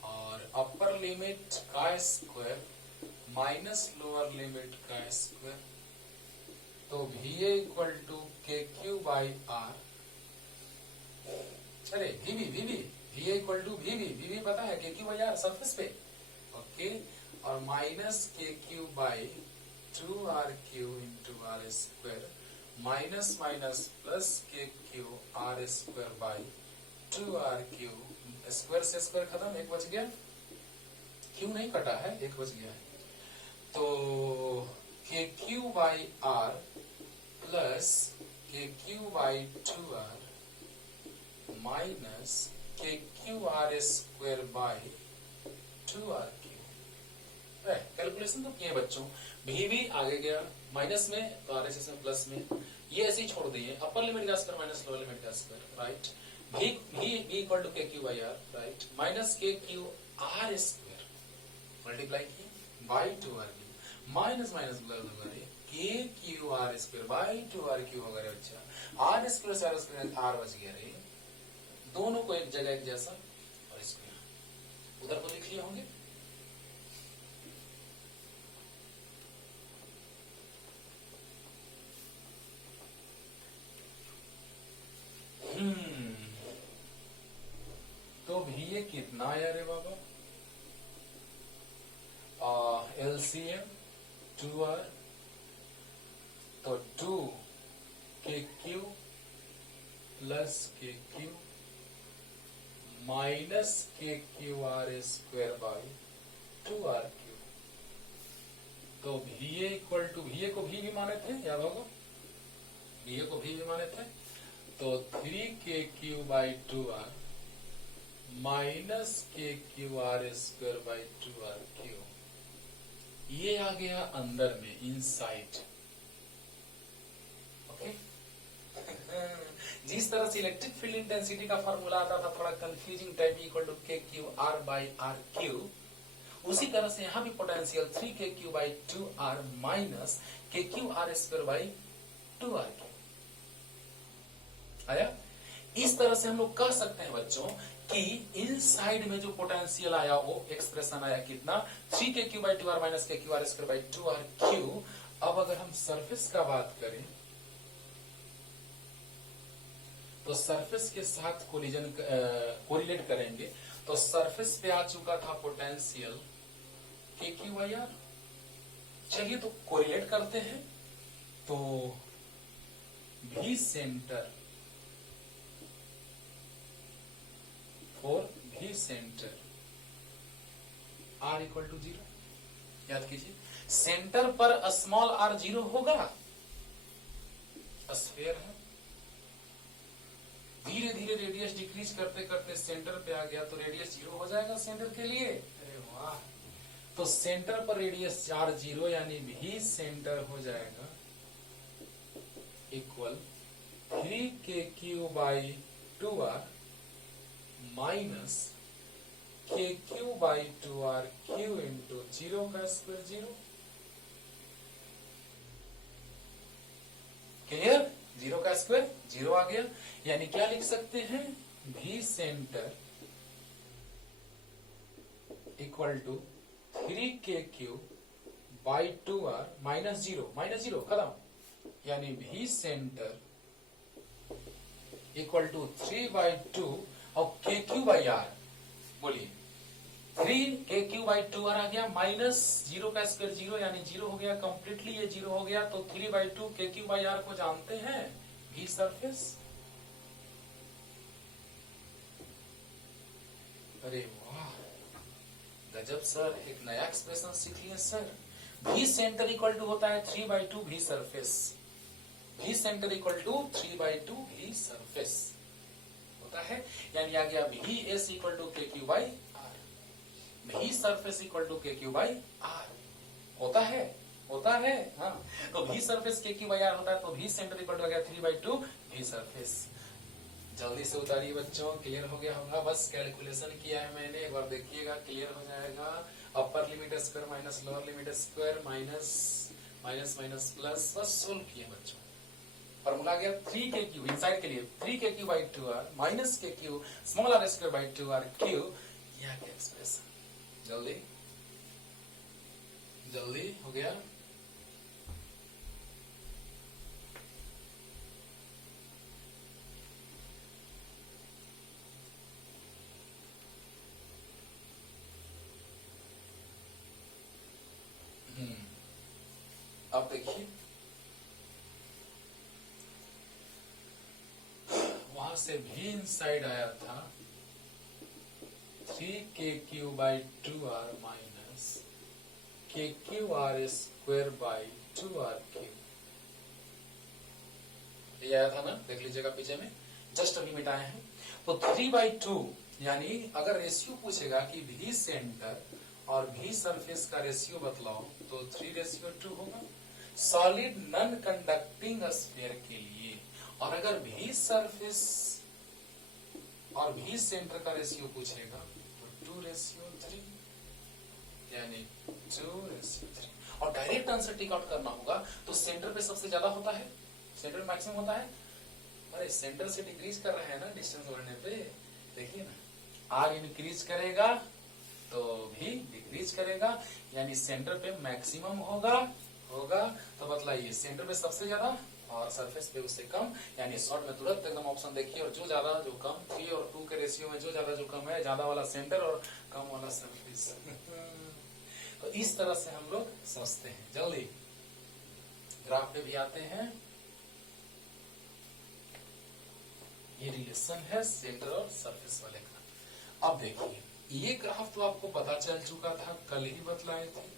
और अपर लिमिट का स्क्वायर माइनस लोअर लिमिट का स्क्वायर, तो V A equal to K Q by R, अरे V A equal to V पता है, K Q by R surface पे, okay, और minus K Q by 2 R Q into R square, minus minus plus K Q R square by 2 R Q, square से square खत्म, एक बच गया, Q नहीं कटा है, एक बच गया है, तो K Q by R plus K Q by 2 R minus K Q R square by 2 R Q. Calculation तो किए बच्चों, भी आगे गया माइनस में, तो आर एस में प्लस में, ये ऐसे ही छोड़ दिए, अपर लिमिट का स्क्वायर माइनस लोअर लिमिट का स्क्वायर, राइट, भी equal to K Q by R, right, minus K Q R square multiply किए by 2 R Q, minus minus K Q R square by 2 R Q होगा रे बच्चा, R square से R square R बच गया रे, दोनों को एक जगह एक जैसा, और इसको उधर को लिख लिए होंगे। तो भी ये कितना आया रे बाबा, एलसीएम 2r, तो 2 K Q plus K Q minus K Q R square by 2 R Q, तो भी इक्वल टू, भी को भी माने थे, याद होगा, भी को भी माने थे, तो 3 K Q by 2 R minus K Q R square by 2 R Q, ये आ गया अंदर में, इनसाइड, ओके। जिस तरह से इलेक्ट्रिक फील्ड इंटेंसिटी का फॉर्मूला आता था थोड़ा confusing type, equal to K Q R by R Q, उसी तरह से यहाँ भी potential 3 K Q by 2 R minus K Q R square by 2 R Q आया। इस तरह से हम लोग कह सकते हैं बच्चों कि इन साइड में जो पोटेंशियल आया वो एक्सप्रेशन आया कितना, 3 K Q by 2 R minus K Q R square by 2 R Q. अब अगर हम सरफेस का बात करें तो सरफेस के साथ कोरिलेट करेंगे, तो सरफेस पे आ चुका था पोटेंशियल के क्यू बाई आर। चलिए तो कोरिलेट करते हैं, तो भी सेंटर और भी सेंटर आर इक्वल टू 0, याद कीजिए, सेंटर पर स्मॉल आर 0 होगा, स्फीयर है, धीरे धीरे रेडियस डिक्रीज करते करते सेंटर पे आ गया तो रेडियस 0 हो जाएगा सेंटर के लिए। अरे वाह, तो सेंटर पर रेडियस चार्ज 0 यानी भी सेंटर हो जाएगा equal 3kq/2r minus kq/2r q into 0 का स्क्वायर 0। क्लियर? 0 का स्क्वायर 0 आ गया, यानी क्या लिख सकते हैं, भी centre equal to 3kq/2r minus 0 खत्म, यानी भी सेंटर इक्वल टू 3/2 और kq/r, बोलिए 3kq/2r आ गया माइनस 0 का स्क्वायर 0 यानी 0 हो गया कंप्लीटली, ये 0 हो गया तो 3/2 kq/r को जानते हैं भी सरफेस। अरे वाह गजब सर, एक नया एक्सप्रेशन सीख लिया सर। भी सेंटर इक्वल टू होता है 3/2 भी सरफेस, भी सेंटर इक्वल टू 3/2 भी सरफेस होता है, यानी आ गया भी एस इक्वल टू kq/r, भी सरफेस इक्वल टू kq/r होता है हाँ। तो भी सरफेस kq/r होता है तो भी सेंटर इक्वल टू आ गया 3/2 भी सरफेस। जल्दी से उतारिए बच्चों, क्लियर हो गया होगा, बस कैलकुलेशन किया है मैंने, एक बार देखिएगा क्लियर हो जाएगा। Upper limit square minus lower limit square minus minus minus plus, बस सोल्व किए बच्चों। फॉर्मूला गया 3kq इनसाइड के लिए 3kq/2r minus kq small r square by 2r Q, यह क्या एक्सप्रेशन, जल्दी जल्दी हो गया। अब देखिए वहां से भी इनसाइड आया था 3kq/2r minus kqr square by 2r cube, ये आया था ना, देख लीजिएगा पीछे में, जस्ट अभी मिटाए हैं। तो 3/2 यानी अगर रेशियो पूछेगा कि भी सेंटर और भी सरफेस का रेशियो बतलाओ तो 3:2 होगा सॉलिड नॉन कंडक्टिंग स्फीयर के लिए, और अगर भी सरफेस और भी सेंटर का रेशियो पूछेगा तो 2:3 यानी 2:3, और डायरेक्ट आंसर टिक आउट करना होगा तो सेंटर पे सबसे ज्यादा होता है, सेंटर में मैक्सिमम होता है। अरे सेंटर से डिक्रीज कर रहे हैं ना डिस्टेंस बढ़ने पे, देखिए ना आर इंक्रीज करेगा तो भी डिक्रीज करेगा, यानी सेंटर पे मैक्सिमम होगा तो बतलाइए सेंटर पे सबसे ज्यादा और सरफेस पे उससे कम, यानी शॉर्ट में तुरंत एकदम ऑप्शन देखिए, और जो ज्यादा जो कम 3 और 2 के रेशियो में जो ज्यादा जो कम है, ज्यादा वाला सेंटर और कम वाला सरफेस। तो इस तरह से हम लोग समझते हैं। जल्दी ग्राफ पे भी आते हैं, ये रिलेशन है सेंटर और सरफेस वाले का। अब देखिए ये ग्राफ तो आपको पता चल चुका था, कल ही बतलाए थे।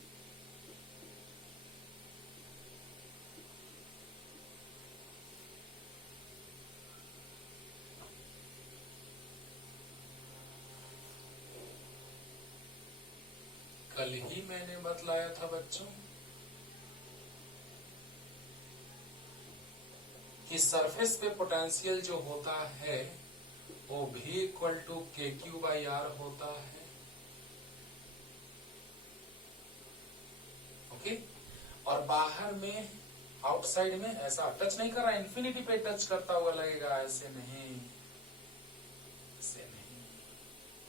कल ही मैंने बतलाया था बच्चों कि सरफेस पे पोटेंशियल जो होता है वो भी इक्वल टू kq/r होता है, ओके। और बाहर में आउटसाइड में ऐसा टच नहीं कर रहा, इन्फिनिटी पे टच करता हुआ लगेगा, ऐसे नहीं,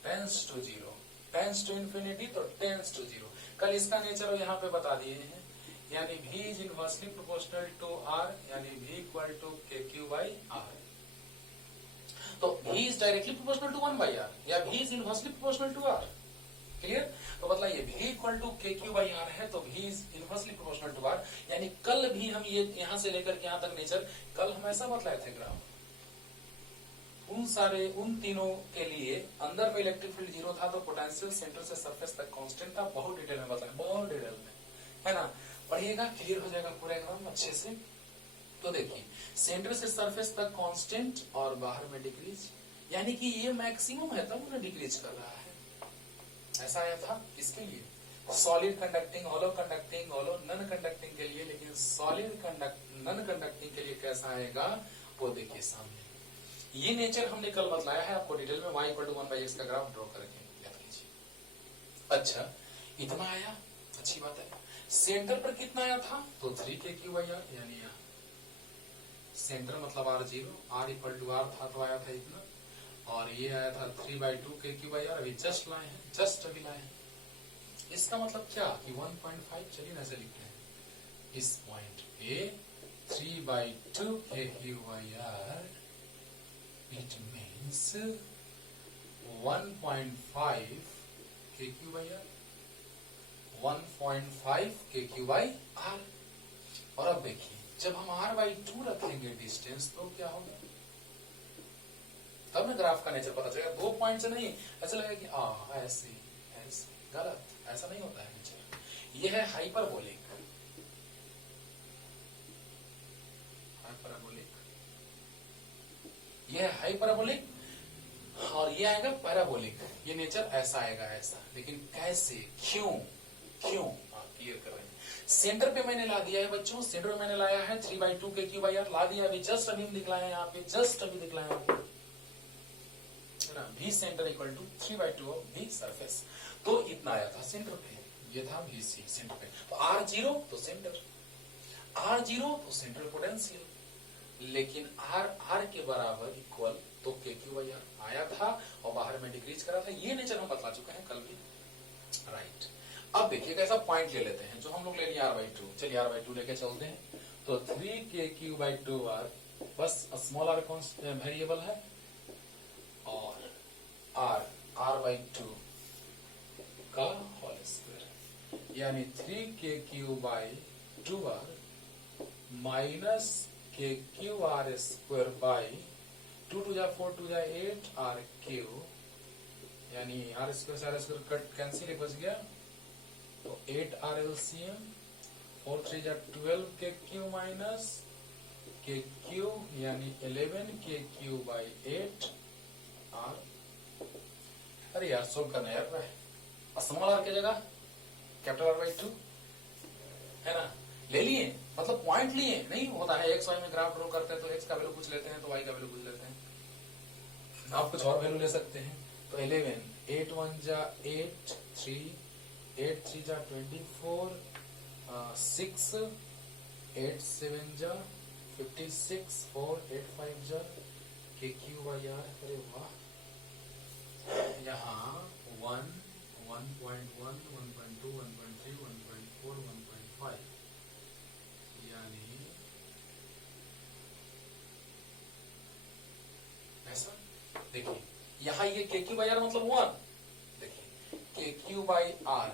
tends to 0, tends to infinity तो टेंस टू 0। कल इसका नेचर यहाँ पे बता दिए हैं, यानी v is inversely proportional to r, यानी v इक्वल टू kq/r। तो v is directly proportional to 1/r या v is inversely proportional to r, clear. तो मतलब ये v इक्वल टू kq/r है तो v is inversely proportional to r, यानी कल भी हम ये यहां से लेकर के यहां तक नेचर, कल हम ऐसा बतलाए थे ग्राफ, उन तीनों के लिए अंदर में इलेक्ट्रिक फील्ड 0 था तो पोटेंशियल सेंटर से सरफेस तक कांस्टेंट था, बहुत डिटेल में बताया, बहुत डिटेल में, है ना। पढ़िएगा क्लियर हो जाएगा पूरा एकदम अच्छे से। तो देखिए सेंटर से सरफेस तक कांस्टेंट और बाहर में डिक्रीज, यानी कि ये मैक्सिमम है तब उन्हें डिक्रीज कर रहा है। ऐसा आया था किसके लिए? सॉलिड कंडक्टिंग, होलो कंडक्टिंग, होलो नन कंडक्टिंग के लिए। लेकिन सॉलिड नन कंडक्टिंग के लिए कैसा आएगा वो देखिए सामने। ये नेचर हमने कल बतलाया है आपको डिटेल में, y = 1/x का ग्राफ ड्रॉ करके याद कीजिए। अच्छा इतना आया, अच्छी बात है। सेंटर पर कितना आया था? तो 3kqr, यानी सेंटर मतलब r0, r था तो आया था इतना, और ये आया था 3/2kqr। अभी जस्ट लाए हैं, जस्ट अभी लाए हैं। इसका मतलब क्या कि 1.5, चलिए ऐसे लिखते हैं, इस पॉइंट पे 3/2kqr, it means 1.5 kqr, 1.5 kqr। और अब देखिए जब हम r/2 रखेंगे डिस्टेंस तो क्या होगा, तब ना ग्राफ का नेचर पता चलेगा। 2 पॉइंट से नहीं ऐसा लगेगा कि ऐसे ऐसे, गलत, ऐसा नहीं होता है नेचर। ये है हाइपरबोलिक, ये है हाइपरबोलिक और ये आएगा पैराबोलिक। ये नेचर ऐसा आएगा, ऐसा। लेकिन कैसे, क्यों क्यों क्लियर कर रहे हैं। सेंटर पे मैंने ला दिया है बच्चों, सेंटर में मैंने लाया है 3/2kqr ला दिया। अभी जस्ट अभी दिखलाया है यहाँ पे, जस्ट अभी दिखलाया है ना, v centre = 3/2 of v surface. तो इतना आया था सेंटर पे, ये था vc सेंटर पे। तो r0 तो सेंटर, r0 तो सेंट्रल पोटेंशियल, लेकिन r के बराबर इक्वल तो kqr आया था और बाहर में डिक्रीज करा था। ये नेचर हम बता चुके हैं कल भी, राइट। अब देखिए कैसा पॉइंट ले लेते हैं जो हम लोग ले लिए r/2। चलिए r/2 लेके चलते हैं। तो 3kq/2r, बस स्मॉल r वेरिएबल है, और r/2 का होल स्क्वायर, यानी 3kq/2r माइनस kqr² बाई 2 2 जा 4 2 जा 8 r3, यानी r² से r² कट कैंसिल, बच गया तो 8r LCM, 4 3 जा 12kq माइनस kq, यानी 11kq/8 r। अरे यार सोल्व करना यार, स्मॉल r की जगह कैपिटल R/2 है ना, ले लिए, मतलब पॉइंट लिए। नहीं होता है एक्स वाई में ग्राफ ड्रॉ करते हैं तो एक्स का वैल्यू पूछ लेते हैं तो वाई का वैल्यू पूछ लेते हैं। आप कुछ और वैल्यू ले सकते हैं। तो 11, 8 1 जा 8, 3, 8 3 जा 24, 6, 8 7 जा 56, 4 8 5 जा kqr। अरे वाह, यहाँ 1, 1.1, 1.2, 1.3, 1.4, 1.5, यानी ऐसा। देखिए यहाँ ये kq/r मतलब 1, देखिए kq/r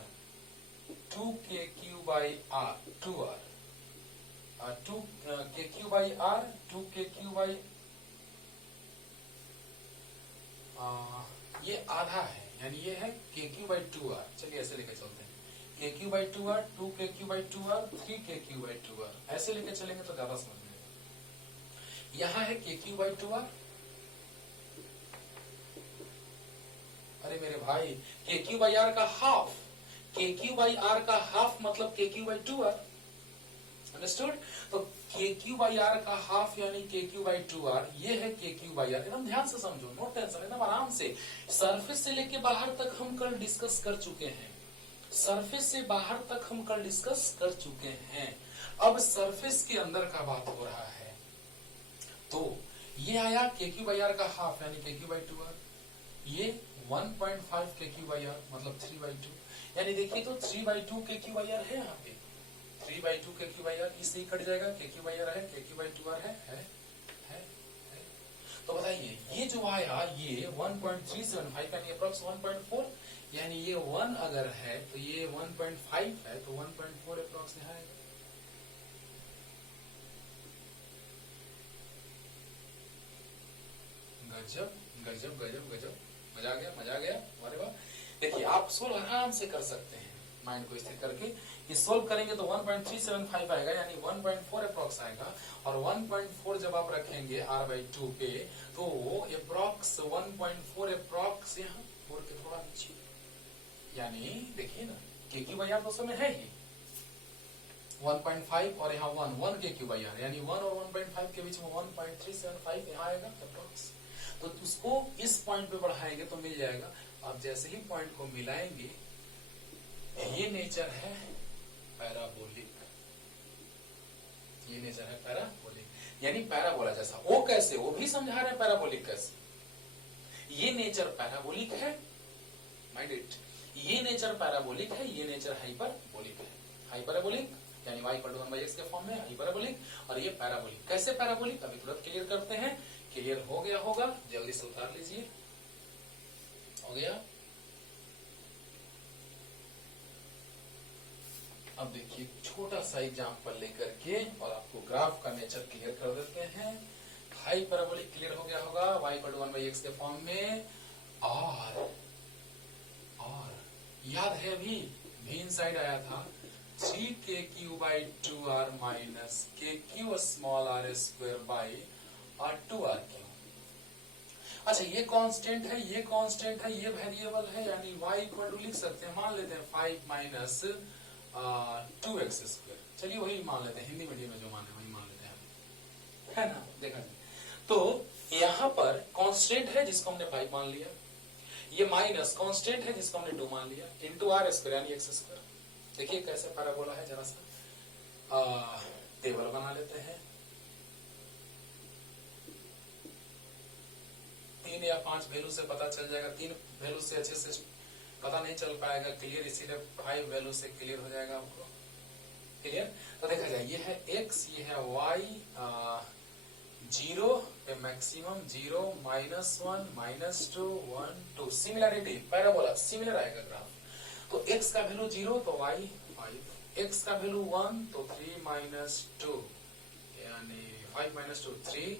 2kq/r 2r 2kq/r 2kq/, ये आधा है, यानी ये है kq/2r। चलिए ऐसे लेके चलते हैं, kq/2r 2kq/2r 3kq/2r, ऐसे लेके चलेंगे तो ज्यादा समझ में आएगा। यहाँ है kq/2r, अरे मेरे भाई kq/r का हाफ, kq/r का हाफ मतलब kq/2r, अंडरस्टूड। तो kq/r का हाफ यानी kq/2r, ये है kq/r। एकदम ध्यान से समझो, नो टेंशन, एकदम आराम से। सरफेस से लेके बाहर तक हम कल डिस्कस कर चुके हैं, सरफेस से बाहर तक हम कल डिस्कस कर चुके हैं। अब सरफेस के अंदर का बात हो रहा है। तो ये आया kq/r का हाफ यानी kq/2r, ये 1.5 kq/r मतलब 3/2, यानी देखिए तो 3/2 kq/r है यहाँ पे, 3/2 kq/r, इससे ही कट जाएगा, kq/r है, kq/2r है। तो बताइए ये जो आया ये 1.375 यानी अप्रॉक्स 1.4, यानी ये 1 अगर है तो ये 1.5 है तो 1.4 अप्रॉक्स यहाँ आएगा। गजब गजब गजब गजब, मजा आ गया, मजा आ गया, अरे वाह। देखिए आप सोल्व आराम से कर सकते हैं, माइंड को स्थिर करके ये सोल्व करेंगे तो 1.375 आएगा, यानी 1.4 अप्रॉक्स आएगा। और 1.4 जब आप रखेंगे r/2 पे तो वो अप्रॉक्स 1.4 अप्रॉक्स यहाँ 4 के थोड़ा नीचे, यानी देखिए ना KQ/R तो समय है ही 1.5 और यहाँ 1 KQ/R, यानी 1 और 1.5 के बीच में 1.375 यहाँ आएगा अप्रॉक्स। तो उसको इस पॉइंट पे बढ़ाएंगे तो मिल जाएगा। अब जैसे ही पॉइंट को मिलाएंगे, ये नेचर है पैराबोलिक, ये नेचर है पैराबोलिक, यानी पैराबोला जैसा। वो कैसे, वो भी समझा रहे हैं पैराबोलिक कैसे। ये नेचर पैराबोलिक है, माइंड इट, ये नेचर पैराबोलिक है, ये नेचर हाइपरबोलिक है। हाइपरबोलिक यानी y = 1/x के फॉर्म में हाइपरबोलिक, और ये पैराबोलिक। कैसे पैराबोलिक, अभी तुरंत क्लियर करते हैं। क्लियर हो गया होगा, जल्दी से उतार लीजिए। हो गया। अब देखिए छोटा सा एग्जांपल लेकर के और आपको ग्राफ का नेचर क्लियर कर देते हैं। हाइपरबोलिक क्लियर हो गया होगा, y = 1/x के फॉर्म में। और याद है भी इनसाइड आया था 3KQ/2R minus KQ small r square by R2RQ। अच्छा ये कांस्टेंट है, ये कांस्टेंट है, ये वेरिएबल है, यानी y = लिख सकते हैं, मान लेते हैं 5 minus 2x²। चलिए वही मान लेते हैं, हिंदी मीडियम में जो माने वही मान लेते हैं, है ना। देखा तो यहाँ पर कांस्टेंट है जिसको हमने 5 मान लिया, ये माइनस कांस्टेंट है जिसको हमने 2 मान लिया, इंटू r² यानी x²। देखिए कैसे पैराबोला है, जरा सा टेबल बना लेते हैं। 3 या 5 वैल्यू से पता चल जाएगा, 3 वैल्यू से अच्छे से पता नहीं चल पाएगा क्लियर, इसीलिए 5 वैल्यू से क्लियर हो जाएगा आपको। क्लियर, तो देखा जाए ये है x, ये है y, 0 पे मैक्सिमम 0, -1, -2, 1, 2। सिमिलरिटी पैराबोला सिमिलर आएगा ग्राफ। तो x का वैल्यू 0 तो y 5, x का वैल्यू 1 तो 3 - 2 यानी 5 - 2 3,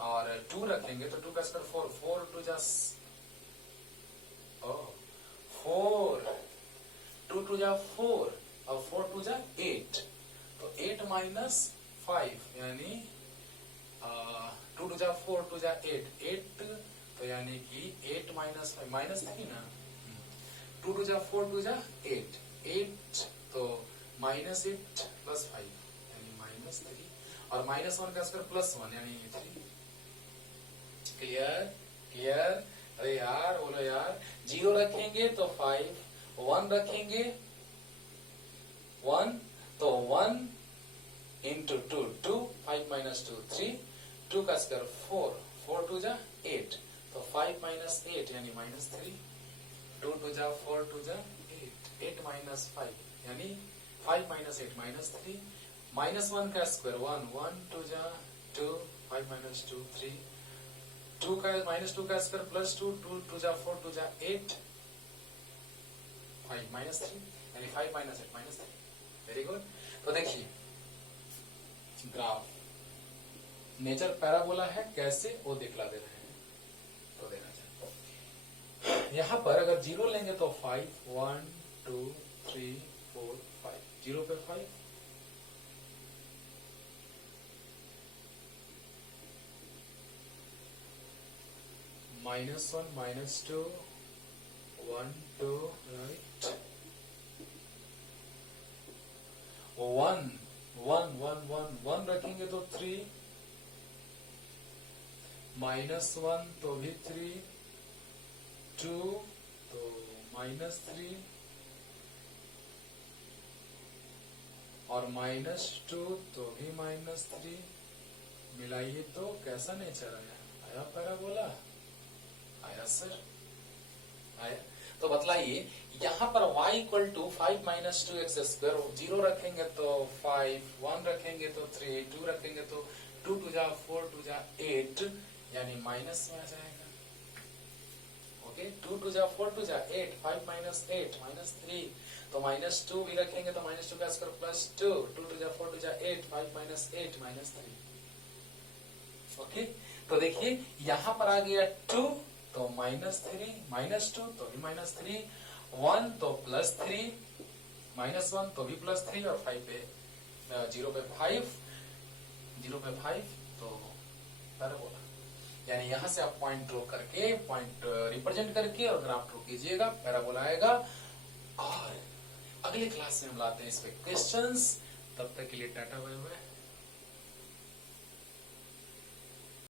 और 2 रखेंगे तो 2 का स्क्वायर 4, 4 2 जा 4, 2 2 जा 4 और 4 2 जा 8, तो 8 - 5 यानी 2 2 जा 4, 2 जा 8, 8 तो यानी कि 8 - 5 -3 ना, 2 2 जा 4, 2 जा 8, 8 तो -8 + 5 यानी -3, और -1 का स्क्वायर +1 यानी 3। Clear clear. अरे यार बोलो यार, 0 रखेंगे तो 5, 1 रखेंगे 1 तो 1 × 2 2, 5 - 2 3, 2 का स्क्वायर 4, 4 2 जा 8 तो 5 - 8 यानी -3, 2 2 जा 4, 2 जा 8, 8 - 5 यानी 5 - 8 -3, -1 का स्क्वायर 1, 1 2 जा 2, 5 - 2 3, 2 का -2 का स्क्वायर +2, 2 2 जा 4, 2 जा 8, 5 - 3 यानी 5 - 8 -3। Very good. तो देखिए ग्राफ नेचर पैराबोला है, कैसे वो दिखला दे रहे हैं, तो देखा जाए। यहाँ पर अगर 0 लेंगे तो 5, 1 2 3 4 5, 0 पे 5, -1 -2 1 2 राइट, 1 1 1 1 1 रखेंगे तो 3, -1 तो भी 3, 2 तो -3 और -2 तो भी -3। मिलाइए तो कैसा नेचर आया पैराबोला, आया सर, आया। तो बतलाइए यहाँ पर y = 5 - 2x², 0 रखेंगे तो 5, 1 रखेंगे तो 3, 2 रखेंगे तो 2 2 जा 4, 2 जा 8 यानी माइनस में आ जाएगा। ओके, 2 2 जा 4, 2 जा 8, 5 - 8 -3, तो -2 भी रखेंगे तो -2 का स्क्वायर +2, 2 2 जा 4, 2 जा 8, 5 - 8 -3। ओके, तो देखिए यहाँ पर आ गया 2 तो -3, -2 तो भी -3, 1 तो +3, -1 तो भी +3 और 5 पे 0 पे 5 तो पैराबोला। यानी यहां से आप पॉइंट ड्रॉ करके, पॉइंट रिप्रेजेंट करके और ग्राफ ड्रॉ कीजिएगा, पैराबोला आएगा। और अगले क्लास में हम लाते हैं इस पे क्वेश्चंस। तब तक के लिए टाटा बाय बाय।